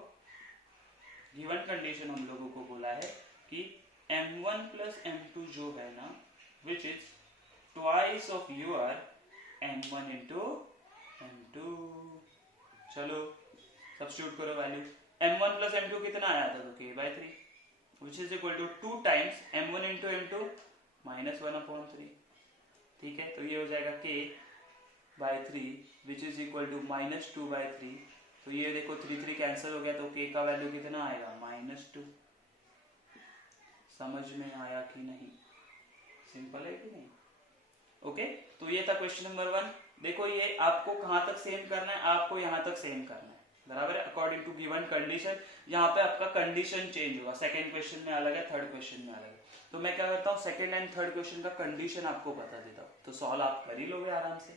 गिवन कंडीशन हम लोगों को बोला है कि m1 प्लस m2 जो है ना which is twice of your m1 into m2. चलो सब्स्टिट्यूट करो वैल्यू. m1 प्लस m2 कितना आया था तो k/3 which is equal to 2 times m1 into m2 -1/3. ठीक है, तो ये हो जाएगा k/3 which is equal to -2/3. तो ये देखो 3 कैंसिल हो गया तो k का वैल्यू कितना आएगा -2. समझ में आया कि नहीं. सिंपल है कि नहीं. ओके, तो ये था क्वेश्चन नंबर 1. देखो ये आपको कहां तक सेम करना है, आपको यहां तक सेम करना है. बराबर है, अकॉर्डिंग टू गिवन कंडीशन. यहाँ पे आपका कंडीशन चेंज होगा. सेकंड क्वेश्चन में अलग है, थर्ड क्वेश्चन में अलग है. तो मैं क्या करता हूँ, सेकंड एंड थर्ड क्वेश्चन का कंडीशन आपको बता देता हूँ. तो सॉल्व आप कर ही लोगे आराम से,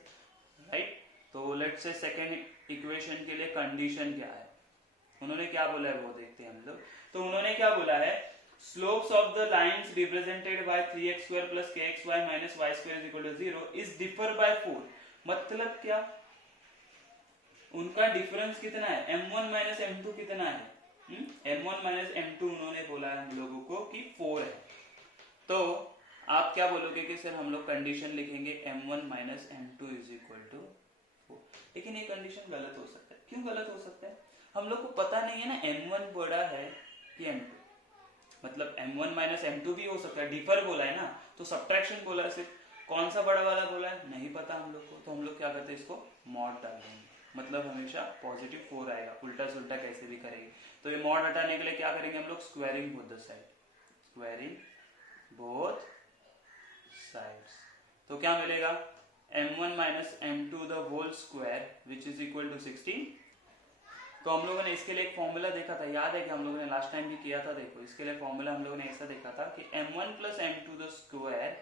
राइट. तो लेट्स से सेकंड इक्वेशन के लिए कंडीशन क्या है, उन्होंने क्या बोला है वो देखते हैं हम लोग. तो उन्होंने क्या बोला है, slopes of the lines represented by 3x square plus kxy minus y square is equal to 0 is differ by 4. मतलब क्या, उनका डिफरेंस कितना है, m1 माइनस m2 कितना है. m1 माइनस m2 उन्होंने बोला है हम लोगों को कि 4 है. तो आप क्या बोलोगे कि सर हम लोग कंडीशन लिखेंगे m1 minus m2 is equal to 4. लेकिन ये कंडीशन गलत हो सकता है. क्यों गलत हो सकता है, हम लोग को पता नहीं है ना m1 बड़ा है कि m2. मतलब m1 माइनस m2 भी हो सकता है. डिफर बोला है ना, तो सब्ट्रैक्शन बोला है. सिर्फ कौन सा बड़ा वाला बोला है नहीं पता हम लोग को. तो हम लोग क्या करते हैं, इसको मॉड डाल देंगे. मतलब हमेशा पॉजिटिव 4 आएगा. उल्टा सुल्टा कैसे भी करेंगे. तो ये मॉड हटाने के लिए क्या करेंगे हम लोग, squaring both the side. Squaring both sides. तो क्या मिलेगा, m1 minus m2 the whole square which is equal to 16. तो हम लोगों ने इसके लिए एक फॉर्मूला देखा था, याद है कि हम लोगों ने लास्ट टाइम भी किया था. देखो इसके लिए फॉर्मूला हम लोगों ने ऐसा देखा था कि m1 plus m2 the square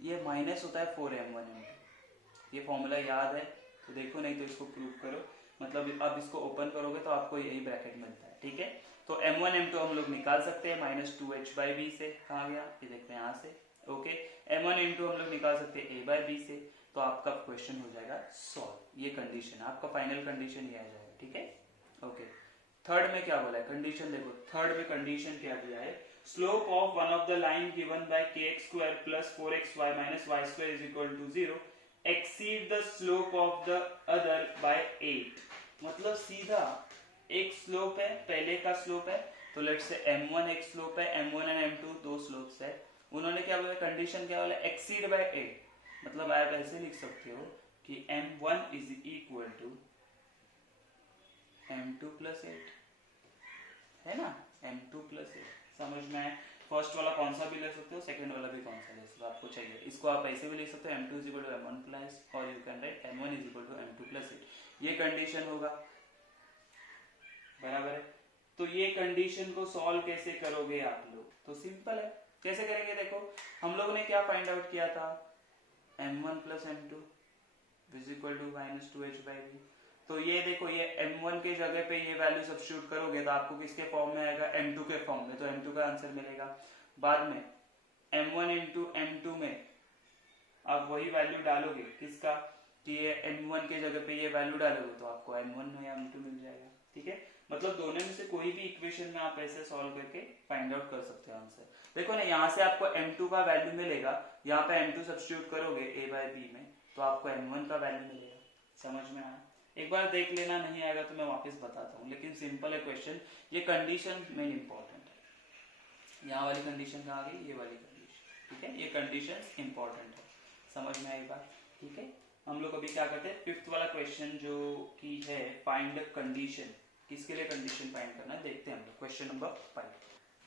ये माइनस होता है 4m1 m2. ये फॉर्मूला याद है तो देखो, नहीं तो इसको प्रूव करो. मतलब अब इसको ओपन करोगे तो आपको यही ब्रैकेट मिलता है. ठीक है, तो m1 m2 हम लोग निकाल सकते हैं -2h by b से. कहाँ गया ये देखते हैं यहाँ से. ओके, m1 m2 हम लोग निकाल सकते हैं a by b से. तो आपका क्वेश्चन हो जाएगा सॉल्व. ये कंडीशन आपका फाइनल कंडीशन ये आ जाएगा. ठीक है, ओके. थर्ड में क्या बोला है कंडीशन, देखो थर्ड में कंडीशन क्या दिया है, slope of one of the line given by kx square plus 4xy minus y square is equal to 0 exceed the slope of the other by 8. मतलब सीधा एक स्लोप है, पहले का स्लोप है. तो लेट्स से m1 एक स्लोप है, m1 एंड m2 दो स्लोप्स है. उन्होंने क्या बोला, कंडीशन क्या बोला, एक्सीड बाय 8. मतलब आप ऐसे लिख सकते हो कि m1 is equal to m2 plus 8 है ना, m2 प्लस 8. समझ में आए. फर्स्ट वाला कौन सा भी ले सकते हो, सेकंड वाला भी कौन सा ले सकते हो, आपको चाहिए. इसको आप ऐसे भी ले सकते हो, m2 is equal to m1 plus, और you can write m1 is equal to m2 plus 8. ये कंडीशन होगा. बराबर है. तो ये कंडीशन को सॉल्व कैसे करोगे आप लोग? तो सिंपल है, कैसे करेंगे देखो, हम लोगों ने क्या फाइंड आउट किया था, m1 plus m2 is equal to minus 2h/v। तो ये देखो, ये m1 के जगह पे ये वैल्यू सब्स्टिट्यूट करोगे तो आपको किसके फॉर्म में आएगा, m2 के फॉर्म में, तो m2 का आंसर मिलेगा। बाद में m1 इंटू m2 में आप वही वैल्यू डालोगे किसका, कि ये m1 के जगह पे ये वैल्यू डालोगे तो आपको m1 या m2 मिल जाएगा। ठीक है, मतलब दोनों में से कोई भी इक्वेशन में आप ऐसे सॉल्व करके फाइंड आउट कर सकते हो आंसर। देखो ना, यहाँ से आपको m2 का वैल्यू मिलेगा, यहाँ पे m2 सब्स्टिट्यूट करोगे a/b में तो आपको m1 का वैल्यू मिलेगा। समझ में आया? एक बार देख लेना, नहीं आएगा तो मैं वापस बताता हूँ, लेकिन सिंपल है क्वेश्चन। ये कंडीशन मेन इंपॉर्टेंट है, यहाँ वाली कंडीशन कहाँ गई, ये वाली कंडीशन। ठीक है, ये कंडीशन इंपॉर्टेंट है, समझ में आई बात? ठीक है, हम लोग अभी क्या करते हैं, फिफ्थ वाला क्वेश्चन जो की है फाइंड कंडीशन, किसके लिए कंडीशन फाइंड करना है देखते हैं हम लोग। Question number 5।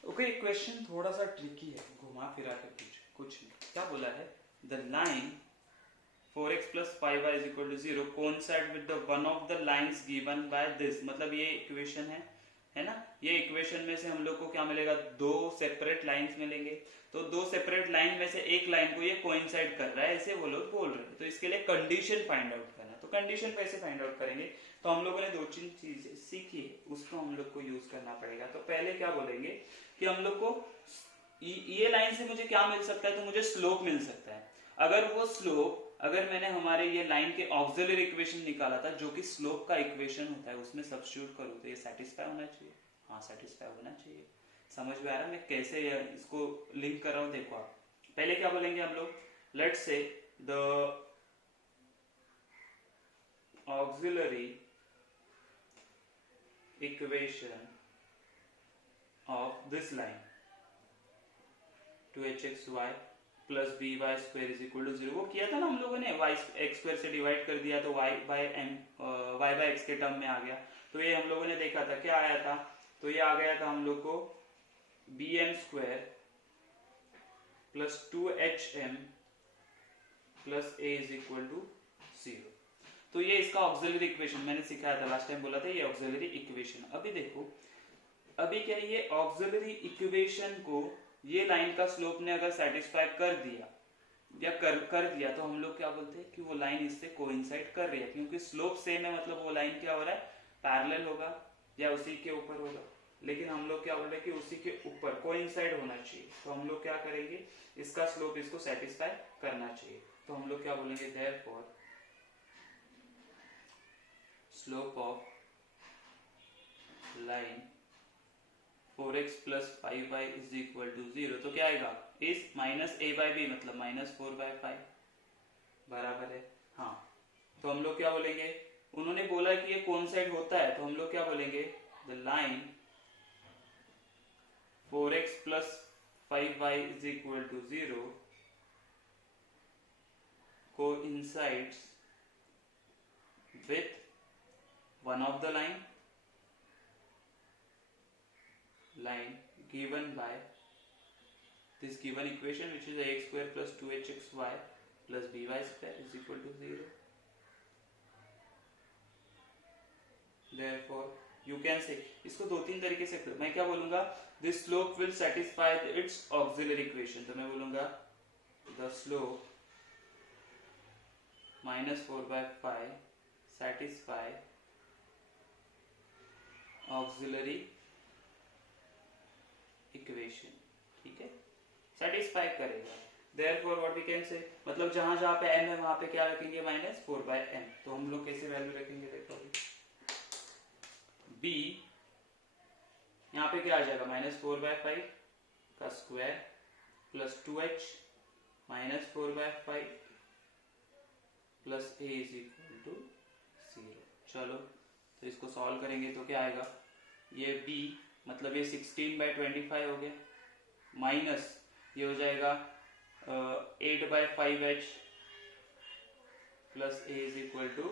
ओके, क्वेश्चन थोड़ा सा ट्रिकी है, घुमा फिरा कर कुछ नहीं। क्या बोला है, the line 4x plus 5y is equal to 0 coincide with the one of the lines given by this। मतलब ये इक्वेशन है ना, ये इक्वेशन में से हम लोग को क्या मिलेगा, दो सेपरेट लाइंस मिलेंगे। तो दो सेपरेट लाइन में से एक लाइन को ये कोइंसाइड कर रहा है, ऐसे वो लोग बोल रहे हैं। तो इसके लिए कंडीशन फाइंड आउट करना है। तो कंडीशन कैसे फाइंड आउट करेंगे, तो हम लोगों ने दो तीन चीजें सीखी है, उसको हम लोग को यूज करना पड़ेगा। तो पहले क्या बोलेंगे कि हम लोग को ये लाइन से मुझे क्या मिल सकता है, तो मुझे स्लोप मिल सकता है। अगर वो स्लोप, अगर मैंने हमारे ये लाइन के ऑक्सिलरी इक्वेशन निकाला था जो कि स्लोप का इक्वेशन होता है, उसमें सब्स्टिट्यूट करूं तो ये सेटिस्फाई होना चाहिए। हाँ, सेटिस्फाई होना चाहिए। समझ में आ रहा है मैं कैसे इसको लिंक कर रहा हूं? देखो, आप पहले क्या बोलेंगे हम लोग, let's say the auxiliary equation of this line 2hxy plus b y square is equal to 0, वो किया था ना हम लोगों ने, वाई एक्स स्क्वायर से डिवाइड कर दिया तो वाई बाय एक्स के टर्म में आ गया। तो ये हम लोगों ने देखा था, क्या आया था, तो ये आ गया था हम लोग को b m square plus 2hm plus a is equal to 0। तो ये इसका ऑक्सिलरी इक्वेशन मैंने सिखाया था लास्ट टाइम, बोला था ये ऑक्सिलरी इक्वेशन। अभी देखो, अभी क्या, ये ऑक्सिलरी इक्वेशन को ये लाइन का स्लोप ने अगर सेटिस्फाई कर दिया या कर दिया तो हम लोग क्या बोलते हैं कि वो लाइन इससे कोइंसाइड कर रही है, क्योंकि स्लोप सेम है, मतलब वो लाइन क्या हो रहा है, पैरेलल होगा या उसी के ऊपर होगा। लेकिन हम लोग क्या बोल रहे हैं कि उसी के ऊपर कोइंसाइड होना चाहिए। तो हम लोग क्या करेंगे, इसका स्लोप इसको सेटिस्फाई करना चाहिए। तो हम लोग क्या बोलेंगे, therefore slope of line 4x plus 5y is equal to 0। तो क्या आएगा, इस माइनस a/b मतलब माइनस 4/5 बराबर है। हाँ, तो हम लोग क्या बोलेंगे, उन्होंने बोला कि ये कोइंसाइड होता है, तो हम लोग क्या बोलेंगे, the line 4x plus 5y is equal to 0 coincides with one of the line given by this given equation, which is ax square plus 2hxy plus by square is equal to 0. Therefore you can say, इसको दो तीन तरीके से, मैं क्या बोलूंगा, this slope will satisfy its auxiliary equation। तो मैं बोलूंगा the slope minus 4/5 satisfy auxiliary equation. ठीक है, सेटिस्फाई करेगा। Therefore what we can say, मतलब जहां जहां पे m है वहां पे क्या रखेंगे, माइनस 4/m। तो हम लोग कैसे वैल्यू रखेंगे, देखो b यहाँ पे क्या आ जाएगा, माइनस 4/5 का square plus 2h minus 4/5 plus a is equal to 0। चलो, तो इसको सॉल्व करेंगे तो क्या आएगा, ये b मतलब ये 16/25 हो गया, माइनस ये हो जाएगा 8/5h plus a is equal to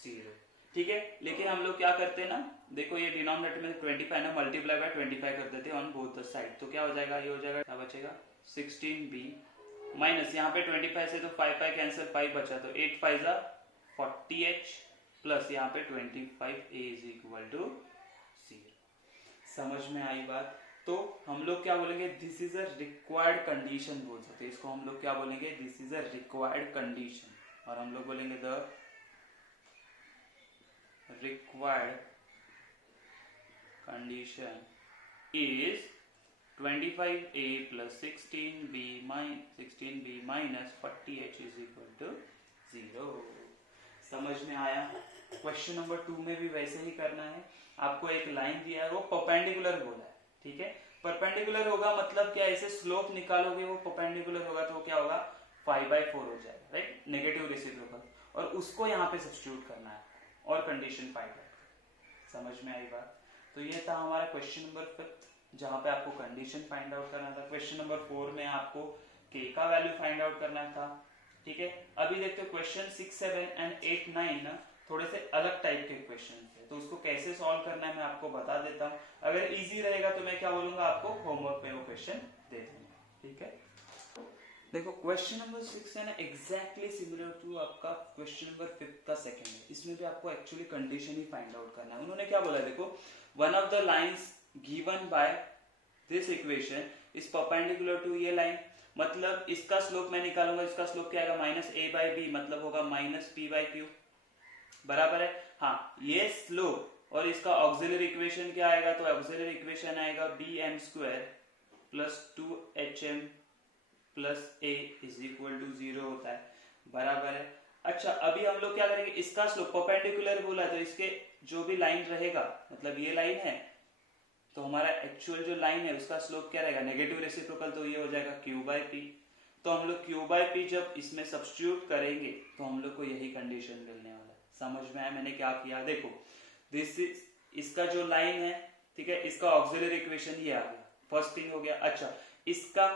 0। ठीक है, लेकिन हम लोग क्या करते हैं ना, देखो ये डिनोमिनेटर में 25 ना, मल्टीप्लाई बाय 25 कर देते हैं ऑन बोथ द साइड। तो क्या हो जाएगा, ये हो जाएगा, क्या बचेगा, 16b माइनस यहाँ पे 25 से तो 5 कैंसिल, 5 बचा, तो 8 5 40h प्लस यहाँ पे 25a इज इक्वल टू 0। समझ में आई बात? तो हम लोग क्या बोलेंगे, this is a required condition बोल सकते हैं इसको। हम लोग क्या बोलेंगे, this is a required condition, और हम लोग बोलेंगे the required condition is 25a plus 16b minus 40h is equal to 0। समझ में आया? क्वेश्चन नंबर 2 में भी वैसे ही करना है। आपको एक लाइन दिया है, वो परपेंडिकुलर बोला है, ठीक है। परपेंडिकुलर होगा मतलब क्या, ऐसे स्लोप निकालोगे वो परपेंडिकुलर होगा तो क्या होगा, 5/4 हो जाएगा, राइट, नेगेटिव रेसिप्रोकल, और उसको यहाँ पे सब्स्टिट्यूट करना है और कंडीशन फाइंड आउट। समझ में आई बात? तो ये था हमारा क्वेश्चन नंबर 5 जहां पे आपको कंडीशन फाइंड आउट करना था। क्वेश्चन नंबर 4 में आपको k का वैल्यू फाइंड आउट करना था, ठीक है। अभी देखते हो क्वेश्चन 6, 7 एंड 8, 9 ना थोड़े से अलग टाइप के क्वेश्चन थे, तो उसको कैसे सॉल्व करना है मैं आपको बता देता हूँ। अगर इजी रहेगा तो मैं क्या बोलूंगा, आपको होमवर्क में वो क्वेश्चन दे दूंगा, ठीक है। देखो क्वेश्चन नंबर 6 है ना, एग्जैक्टली सिमिलर टू आपका क्वेश्चन नंबर 5 का सेकंड है। इसमें भी आपको एक्चुअली कंडीशन ही फाइंड आउट करना है। उन्होंने क्या बोला, देखो one of the lines given by this equation is perpendicular to ये लाइन, मतलब इसका स्लोप मैं निकालूंगा, इसका स्लोप क्या आएगा, -a/b, मतलब होगा -p/q, बराबर है। हाँ, ये स्लोप और इसका ऑक्सिलरी इक्वेशन क्या आएगा, तो ऑक्सिलरी इक्वेशन आएगा bm² plus 2hm plus a is equal to 0 होता है, बराबर है। अच्छा, अभी हम लोग क्या करेंगे, इसका स्लोप परपेंडिकुलर बोला है तो इसके जो भी लाइन रहेगा, मतलब ये लाइन है तो हमारा एक्चुअल जो लाइन है उसका स्लोप क्या रहेगा, नेगेटिव रेसिप्रोकल, तो ये हो जाएगा q/p। तो हम लोग q/p जब इसमें सब्स्टिट्यूट करेंगे तो हम लोग को यही कंडीशन मिलने वाला है। समझ में आया मैंने क्या किया? देखो दिस इज इसका जो लाइन है, ठीक है, इसका ऑक्सिलरी इक्वेशन ये आ गया, फर्स्ट थिंग हो गया। अच्छा, इसका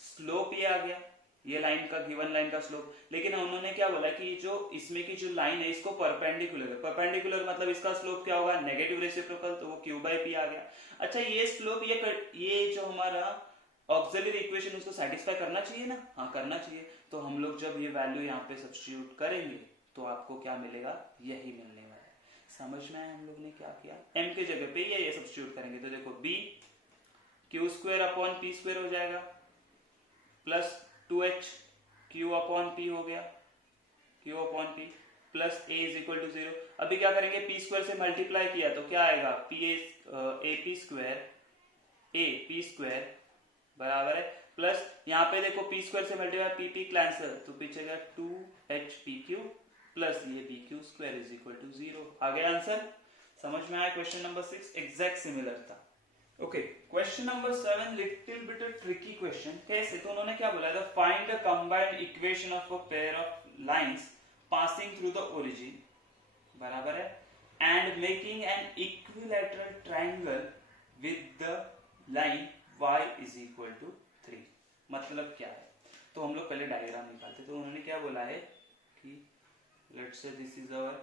स्लोप ये आ गया, ये लाइन का गिवन लाइन का स्लोप, लेकिन उन्होंने क्या बोला कि जो इसमें की जो लाइन है इसको परपेंडिकुलर है, परपेंडिकुलर मतलब इसका स्लोप क्या होगा, नेगेटिव रेसिप्रोकल, तो वो q/p आ गया। अच्छा, ये स्लोप ये जो हमारा ऑक्सिलरी इक्वेशन उसको सेटिस्फाई करना चाहिए ना, हाँ करना चाहिए। तो हम लोग जब ये वैल्यू यहाँ पे सब्स्टिट्यूट करेंगे तो आपको क्या मिलेगा, यही मिलने वाला है। समझ में आया हम लोग ने क्या किया, m के जगह पे ये सब्स्टिट्यूट करेंगे तो देखो b q² हो जाएगा प्लस 2h q/p हो गया, q/p plus a is equal to 0। अभी क्या करेंगे, p² से मल्टीप्लाई किया तो क्या आएगा, ap² बराबर है, प्लस यहाँ पे देखो p² से मल्टीप्लाई p कैंसिल तो पीछे गया 2hpq प्लस ये pq² इज इक्वल टू 0। आ गया आंसर? समझ में आया? क्वेश्चन नंबर 6 एग्जैक्ट सिमिलर था। Okay, question number 7 little bit tricky question. कैसे, तो उन्होंने क्या बोला था, find the combined equation of a pair of lines passing through the origin, बराबर है, and making an equilateral triangle with the line y is equal to 3। मतलब क्या है, तो हम लोग पहले डायग्राम निकालते। तो उन्होंने क्या बोला है कि let's say this is our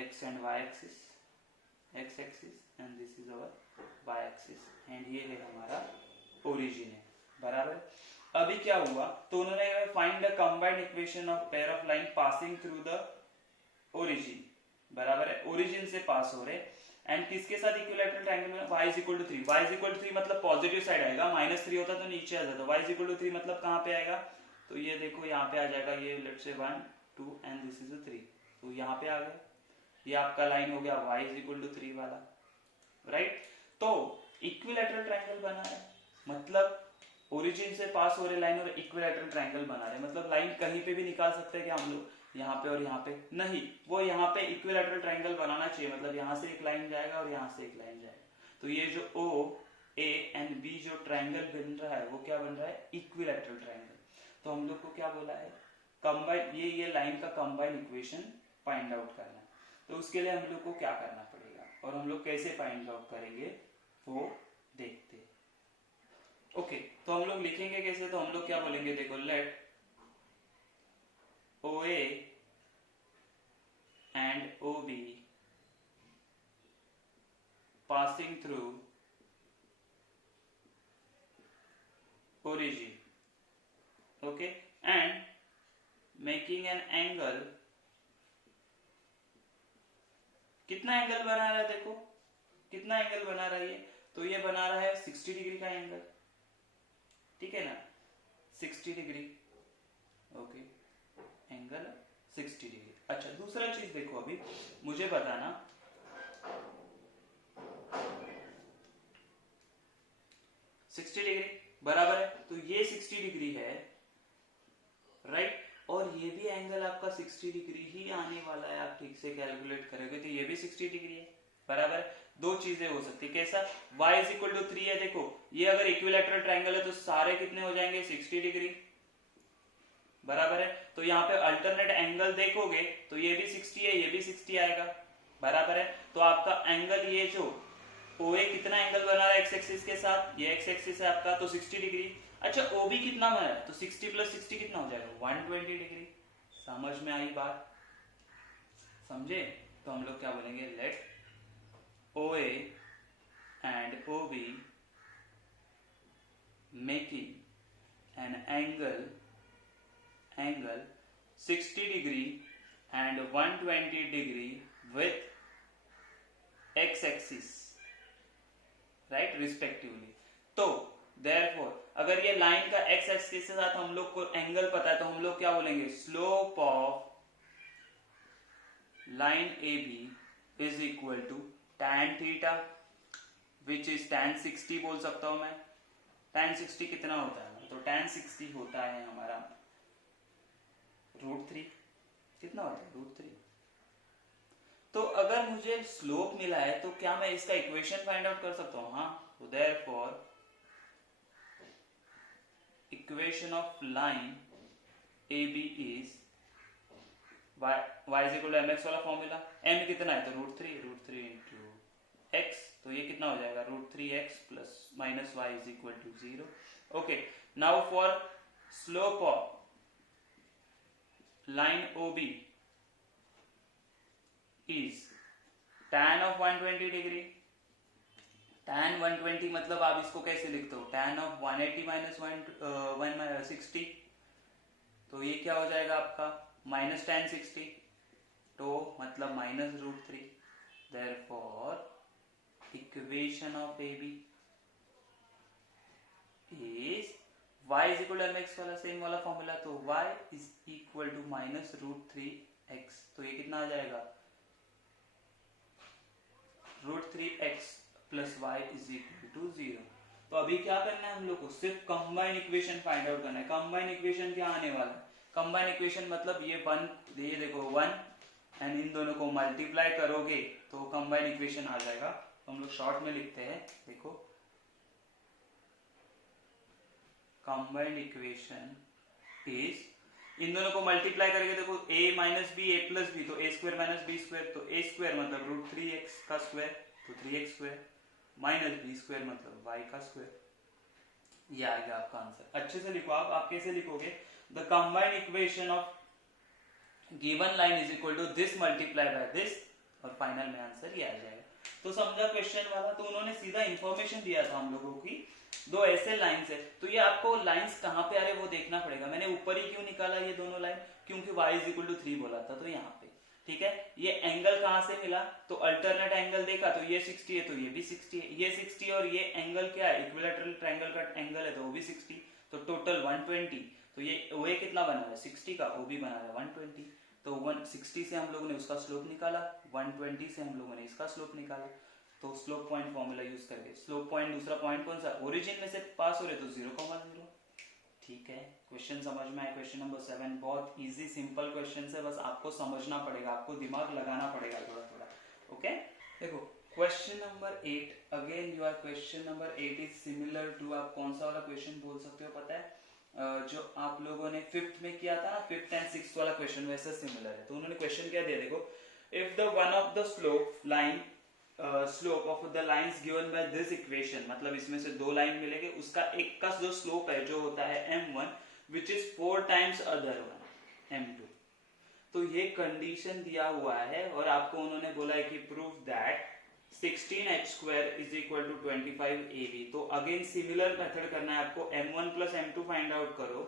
x and y axis, x axis and this is our y axis, and ये है हमारा ओरिजिन है, बराबर। अभी क्या हुआ, तो उन्होंने find the combined equation of pair of line passing through the origin, बराबर है, ओरिजिन से पास हो रहे, एंड किसके साथ इक्विलैटरल ट्रायंगल में, y is equal to 3। y is equal to 3 मतलब पॉजिटिव साइड आएगा, -3 होता तो नीचे आ जाता, y इज इक्वल टू 3 मतलब कहाँ पे आएगा, तो ये देखो यहाँ पे आ जाएगा, ये लेट्स से 1 2 एंड दिस इज 3, तो यहाँ पे आ गया, ये आपका लाइन हो गया y इज इक्वल टू 3 वाला, राइट। तो इक्विलैटरल ट्रायंगल बना है, मतलब ओरिजिन से पास हो रहे लाइन और इक्विलैटरल ट्रायंगल बना रहे, मतलब लाइन कहीं पे भी निकाल सकते हैं क्या हम लोग, यहाँ पे और यहाँ पे नहीं, वो यहाँ पे इक्विलैटरल ट्रायंगल बनाना चाहिए, मतलब यहाँ से एक लाइन जाएगा और यहाँ से एक लाइन जाएगा, तो ये जो O A एंड B जो ट्रायंगल बन रहा है वो क्या बन रहा है, इक्विलैटरल ट्रायंगल। तो हम लोग को क्या बोला है, कंबाइन, ये लाइन का कंबाइन इक्वेशन फाइंड आउट करना है। तो उसके लिए हम लोग को क्या करना पड़ेगा और हम लोग कैसे फाइंड आउट करेंगे वो देखते हैं। ओके, तो हम लोग लिखेंगे कैसे, तो हम लोग क्या बोलेंगे, देखो late OA and OB passing through origin, okay, and making an angle, कितना एंगल बना रहा है देखो, कितना एंगल बना रहा है ये, तो ये बना रहा है 60 डिग्री का एंगल, ठीक है ना, 60 डिग्री, ओके, एंगल 60 डिग्री। अच्छा दूसरा चीज देखो, अभी मुझे बताना 60 डिग्री बराबर है, तो ये 60 डिग्री है, राइट, और ये भी एंगल आपका 60 डिग्री ही आने वाला है, आप ठीक से कैलकुलेट करोगे तो ये भी 60 डिग्री है, बराबर है। दो चीजें हो सकती है, कैसा, y इज इक्वल टू 3 है, देखो ये अगर इक्विलैटरल ट्रायंगल है तो सारे कितने हो जाएंगे 60 डिग्री, बराबर है। तो यहाँ पे अल्टरनेट एंगल देखोगे तो ये भी 60 है, ये भी 60 आएगा, बराबर है। तो आपका एंगल ये जो OA कितना एंगल बना रहा है एक्स एक्सिस के साथ, ये एक्स एक्सिस है आपका, तो 60 डिग्री। अच्छा OB कितना बना है, तो 60 प्लस 60 कितना हो जाएगा 120 डिग्री। समझ में आई बात, समझे, तो हम लोग क्या बोलेंगे, late OA and OB making an angle 60 degree and 120 degree with x axis, right, respectively। तो therefore अगर ये लाइन का x axis के साथ हम लोग को एंगल पता है तो हम लोग क्या बोलेंगे, slope of line AB is equal to tan theta which is tan 60 बोल सकता हूं मैं। tan 60 कितना होता है, तो tan 60 होता है हमारा √3, कितना होता है √3। तो अगर मुझे स्लोप मिला है तो क्या मैं इसका इक्वेशन फाइंड आउट कर सकता हूं, हाँ, तो therefore equation of line AB is y is equal to mx वाला फॉर्मूला, m कितना है तो √3 इंटू x, तो ये कितना हो जाएगा √3x plus minus y is equal to 0। Okay, now for slope of line OB is tan of 120 degree. tan 120 मतलब आप इसको कैसे लिखते हो, tan ऑफ 180 माइनस 160, तो ये क्या हो जाएगा आपका माइनस tan 60, तो मतलब minus √3। Therefore equation of AB is y is equal to mx वाला सेम वाला फॉर्मूला, तो y is equal to minus √3x, तो ये कितना आ जाएगा √3x plus y is equal to 0। तो अभी क्या करना है हम लोग को, सिर्फ कंबाइन इक्वेशन फाइंड आउट करना है। कंबाइन इक्वेशन क्या आने वाला है, कंबाइन इक्वेशन मतलब ये देखो 1 एंड इन दोनों को मल्टीप्लाई करोगे तो कंबाइन इक्वेशन आ जाएगा। तो हम लोग शॉर्ट में लिखते हैं, देखो कंबाइंड इक्वेशन इज, इन दोनों को मल्टीप्लाई करके देखो a minus b a plus b, तो a square minus b square, तो a स्क्वायर मतलब √3x का स्क्वायर, तो 3x square minus b square मतलब y का स्क्वायर, ये आएगा आपका आंसर। अच्छे से लिखो आप कैसे लिखोगे, the combined equation of given line is equal to this multiply by this, और फाइनल में आंसर ये आ जाएगा। तो समझा क्वेश्चन वाला, तो उन्होंने सीधा इंफॉर्मेशन दिया था हम लोगों की, दो ऐसे लाइंस है, तो ये आपको लाइंस कहाँ पे आ रहे वो देखना पड़ेगा। मैंने ऊपर ही क्यों निकाला ये दोनों लाइन, क्योंकि y इज इक्वल टू 3 बोला था, तो यहाँ पे ठीक है। ये एंगल कहाँ से मिला, तो अल्टरनेट एंगल देखा तो ये 60 है, तो ये भी 60 है, ये 60 और ये एंगल क्या है, इक्विलैटरल ट्रायंगल का एंगल है, तो वो भी 60, तो टोटल 120। तो ये OA कितना बना है 60 का, OB बना है 120, तो 160 से हम लोगों ने उसका स्लोप निकाला, 120 से हम लोगों ने इसका स्लोप निकाला। तो स्लोप पॉइंट फॉर्मूला यूज करके, स्लोप पॉइंट दूसरा पॉइंट कौन सा, ओरिजिन में से पास हो रहे तो 0,0। ठीक है, क्वेश्चन समझ में आया। क्वेश्चन नंबर 7 बहुत इजी सिंपल क्वेश्चन है, बस आपको समझना पड़ेगा, आपको दिमाग लगाना पड़ेगा थोड़ा थोड़ा। ओके, देखो question number 8 again your question number 8 is similar to, आप कौन सा वाला क्वेश्चन बोल सकते हो पता है, जो आप लोगों ने 5th में किया था ना, 5th एंड 6th वाला क्वेश्चन वैसे सिमिलर है। तो उन्होंने क्वेश्चन क्या दिया, देखो if the one of the slope of the lines given by this equation, मतलब इसमें से दो लाइन मिलेंगे, उसका एक का जो स्लोप है जो होता है m1 which is 4 times other one m2। तो ये कंडीशन दिया हुआ है और आपको उन्होंने बोला है कि prove that 16h² is equal to 25ab। तो अगेन सिमिलर मेथड करना है आपको, m1 plus m2 find out करो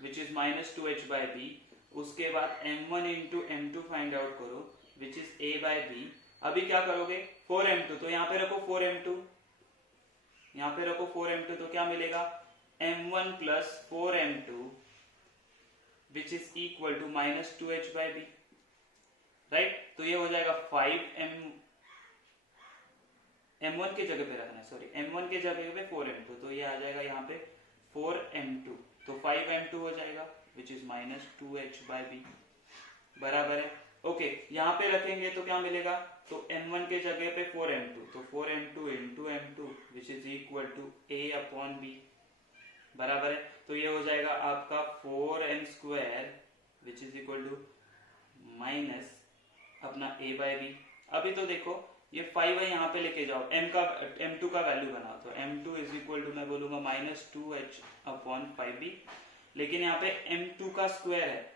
विच इज -2h/b, उसके बाद m1 into m2 find out करो विच इज a/b। अभी क्या करोगे 4m2, तो यहाँ पे रखो 4m2, यहाँ पे रखो 4m2, तो क्या मिलेगा m1 plus 4m2 which is equal to minus 2h by b, right. तो ये हो जाएगा 5m, m1 के जगह पे रखना है, सॉरी m1 के जगह पे 4m2, तो ये आ जाएगा यहाँ पे 4m2, तो 5m2 हो जाएगा which is minus 2h by b, बराबर है। ओके, यहाँ पे रखेंगे तो क्या मिलेगा, तो m1 के जगह पे 4m2, तो 4m2 into m2 which is equal to a upon b, बराबर है। तो ये हो जाएगा आपका 4m square which is equal to minus अपना a बाई बी। अभी तो देखो ये 5 है, यहाँ पे लेके जाओ, m2 का वैल्यू बनाओ, तो m2 इज इक्वल टू मैं बोलूंगा माइनस 2h अपॉन 5b, लेकिन यहाँ पे m2 का स्क्वायर है,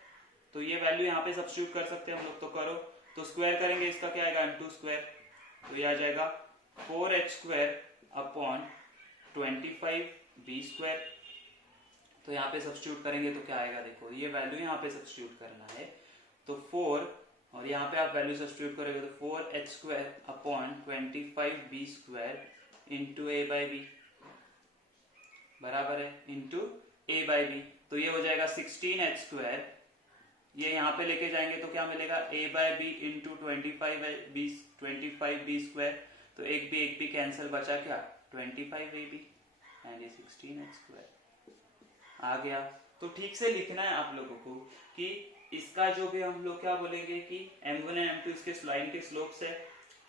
तो ये वैल्यू यहाँ पे सब्स्टिट्यूट कर सकते हैं हम लोग, तो करो, तो स्क्वायर करेंगे इसका क्या आएगा m2 स्क्वायर, तो ये आ जाएगा 4h square upon 25b square, तो यहाँ पे सब्स्टिट्यूट करेंगे तो क्या आएगा, देखो ये वैल्यू यहाँ पे सब्स्टिट्यूट करना है, तो 4 और यहाँ पे आप वैल्यू सब्स्टिट्यूट करोगे तो 4h square upon 25b square into a by b, बराबर है, इंटू a बाई बी, तो ये हो जाएगा 16h स्क्वायर, ये यहाँ पे लेके जाएंगे तो क्या मिलेगा a by b into 25b square, तो एक भी कैंसिल, बचा क्या 25ab एंड ये 16h स्क्वायर आ गया। तो ठीक से लिखना है आप लोगों को कि इसका जो भी हम लोग क्या बोलेंगे कि m1 एंड m2 इसके लाइन के स्लोप्स है,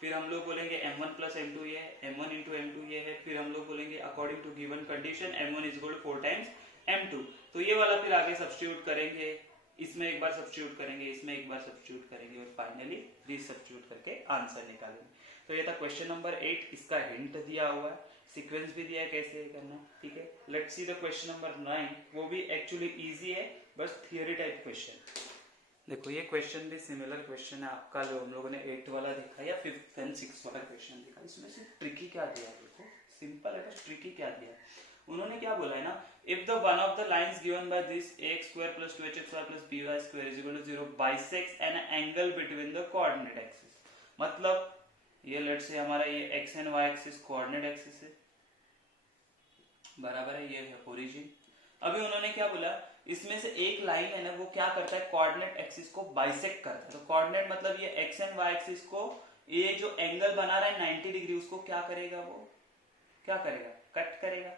फिर हम लोग बोलेंगे m1 प्लस m2 ये है, m1 इंटू m2 ये है, फिर हम लोग बोलेंगे according to given condition m1 is equal to 4 times m2, तो ये वाला फिर आगे सब्स्टिट्यूट करेंगे, इसमें एक बार सब्स्टिट्यूट करेंगे, इसमें एक बार सब्स्टिट्यूट करेंगे और फाइनली रीसब्स्टिट्यूट करके आंसर निकालेंगे। तो ये था क्वेश्चन नंबर 8, इसका हिंट दिया हुआ है, सीक्वेंस भी दिया है कैसे करना, ठीक है। Let's see the question number 9, वो भी एक्चुअली इजी है, बस थियरी टाइप क्वेश्चन। देखो ये क्वेश्चन भी सिमिलर क्वेश्चन है आपका जो हम लोगों ने 8 वाला देखा या 5th एंड 6th वाला क्वेश्चन देखा, इसमें से ट्रिकी क्या दिया, देखो सिंपल है, बस ट्रिकी क्या दिया उन्होंने, क्या बोला है ना, if the one of the lines given by this ax square plus 2hxy plus by square is equal to 0 bisects an angle between the coordinate axis, मतलब ये लेट्स से हमारा ये x and y axis coordinate axis है, बराबर है, ये है ओरिजिन। अभी उन्होंने क्या बोला, इसमें से एक लाइन है ना वो क्या करता है, कोऑर्डिनेट एक्सिस को बाइसेक्ट करता है, तो कोऑर्डिनेट मतलब ये x एंड y एक्सिस को, ये जो एंगल बना रहा है 90 डिग्री, उसको क्या करेगा, वो क्या करेगा, कट करेगा।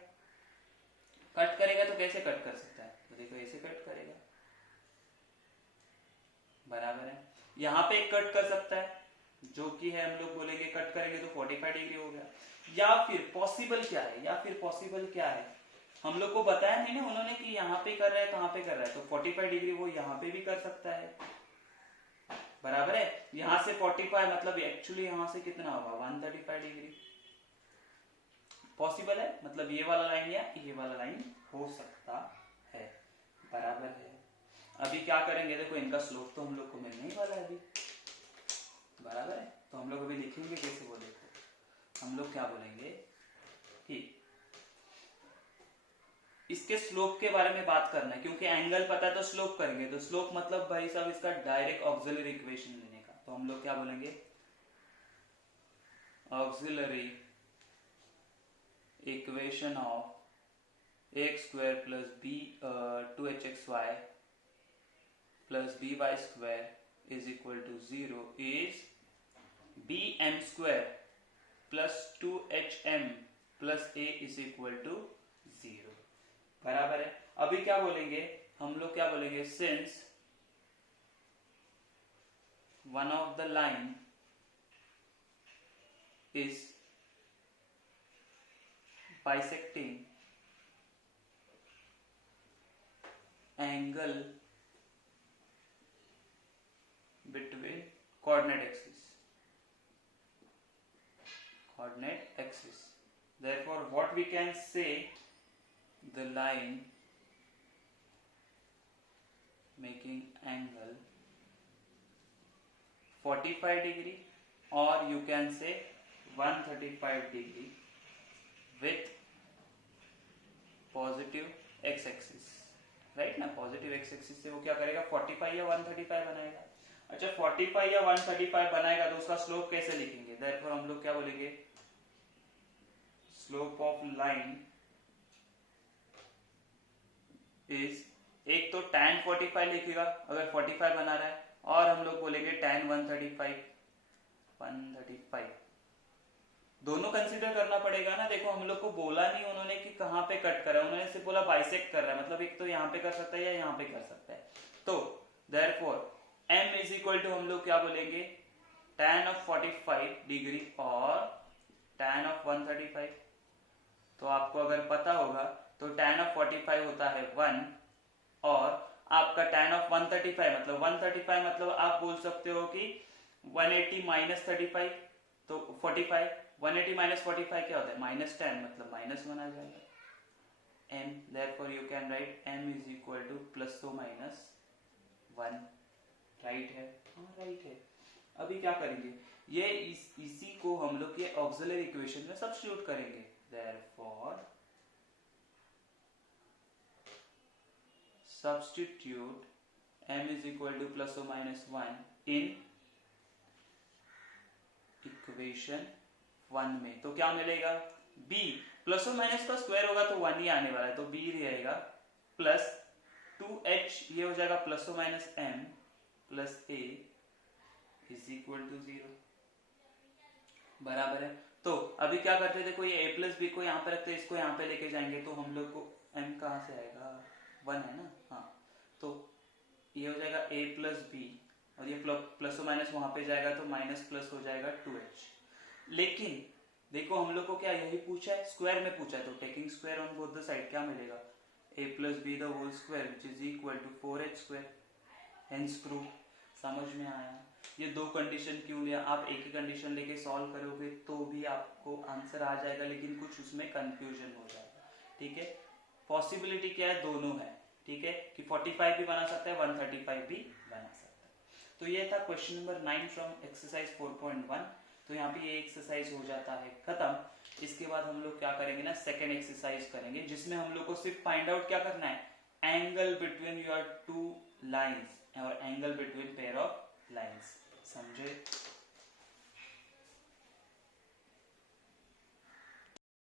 कट करेगा तो कैसे कट कर सकता है, तो देखो ऐसे कट करेगा, बराबर है। यहाँ पे कट कर सकता है, जो कि है हम लोग बोलेंगे कट करेंगे तो 45 डिग्री हो गया, या फिर पॉसिबल क्या है, हम लोग को बताया नहीं ना उन्होंने कि यहाँ पे कर रहा है, कहाँ पे कर रहा है, तो 45 डिग्री वो यहाँ पे भी कर सकता है, बराबर है। यहाँ से 45 मतलब एक्चुअली यहाँ से कितना होगा 135 डिग्री, पॉसिबल है, मतलब ये वाला लाइन या ये वाला लाइन हो सकता है, बराबर है। अभी क्या करेंगे, देखो इनका स्लोप तो हम लोग को मिलने ही वाला है अभी, बराबर है, तो हम लोग अभी लिखेंगे कैसे, वो देखो हम लोग क्या बोलेंगे कि इसके स्लोप के बारे में बात करना है, क्योंकि एंगल पता है तो स्लोप करेंगे, तो स्लोप मतलब भाई साहब इसका डायरेक्ट ऑक्सिलरी इक्वेशन लेने का, तो हम लोग क्या बोलेंगे auxiliary equation of x square plus b 2hxy plus by square is equal to 0 is bm square plus 2hm plus a is equal to 0, बराबर है। अभी क्या बोलेंगे हम लोग, क्या बोलेंगे, since one of the line is bisecting angle between coordinate axis, therefore what we can say, the line making angle 45 degree or you can say 135 degree with positive x axis, right ना, पॉजिटिव एक्स एक्सिस से वो क्या करेगा 45 या 135 बनाएगा। अच्छा 45 या 135 बनाएगा तो उसका स्लोप कैसे लिखेंगे? देयरफॉर हम लोग क्या बोलेंगे, स्लोप ऑफ लाइन इज, एक तो tan 45 लिखेगा अगर 45 बना रहा है, और हम लोग बोलेंगे tan 135 दोनों कंसीडर करना पड़ेगा ना। देखो हम लोग को बोला नहीं उन्होंने कि कहाँ पे कट कर रहा है, उन्होंने सिर्फ बोला बाइसेक्ट कर रहा है, मतलब एक तो यहाँ पे कर सकता है या यहाँ पे कर सकता है। तो therefore m is equal to हम लोग क्या बोलेंगे, tan ऑफ 45 डिग्री और tan ऑफ 135। तो आपको अगर पता होगा तो tan ऑफ 45 होता है 1 और आपका tan ऑफ 135 मतलब 135 मतलब आप बोल सकते हो कि 180 माइनस 35 तो 45, 180 माइनस 45 क्या होता है -10 मतलब -1 आ जाएगा m। Therefore you can right m is equal two plus तो माइनस 1। राइट है? हाँ राइट है। अभी क्या करेंगे, ये इसी को हम लोग के ऑक्सिलरी इक्वेशन में सब्स्टिट्यूट करेंगे। Therefore substitute m is equal to plus or minus 1 in equation 1 में। तो क्या मिलेगा, b प्लस और माइनस का स्क्वायर होगा तो 1 ही आने वाला है, तो b रहेगा प्लस 2h, ये हो जाएगा प्लस और minus m plus a is equal to 0 बराबर है। तो अभी क्या करते हैं, देखो ये a प्लस बी को यहाँ पे रखते हैं, इसको यहाँ पे लेके जाएंगे तो हम लोग को m कहाँ से आएगा, 1 है ना। हाँ तो ये हो जाएगा a प्लस बी और ये प्लस और माइनस वहां पे जाएगा तो माइनस प्लस हो जाएगा 2h। लेकिन देखो हम लोग को क्या यही पूछा है, स्क्वायर में पूछा है, तो taking square on both the side क्या मिलेगा, a plus b the whole square which is equal to 4h square. Hence prove. समझ में आया? ये दो कंडीशन क्यों लिया, आप एक ही कंडीशन लेके सॉल्व करोगे तो भी आपको आंसर आ जाएगा, लेकिन कुछ उसमें कंफ्यूजन हो जाएगा। ठीक है, पॉसिबिलिटी क्या है, दोनों है। ठीक है, कि 45 भी बना सकता है, 135 भी बना सकता है। तो ये था क्वेश्चन नंबर 9 फ्रॉम एक्सरसाइज 4.1। तो यहाँ पे ये एक्सरसाइज हो जाता है खत्म। इसके बाद हम लोग क्या करेंगे ना, सेकेंड एक्सरसाइज करेंगे, जिसमें हम लोग को सिर्फ फाइंड आउट क्या करना है, angle between your two lines और angle between pair of lines. समझे?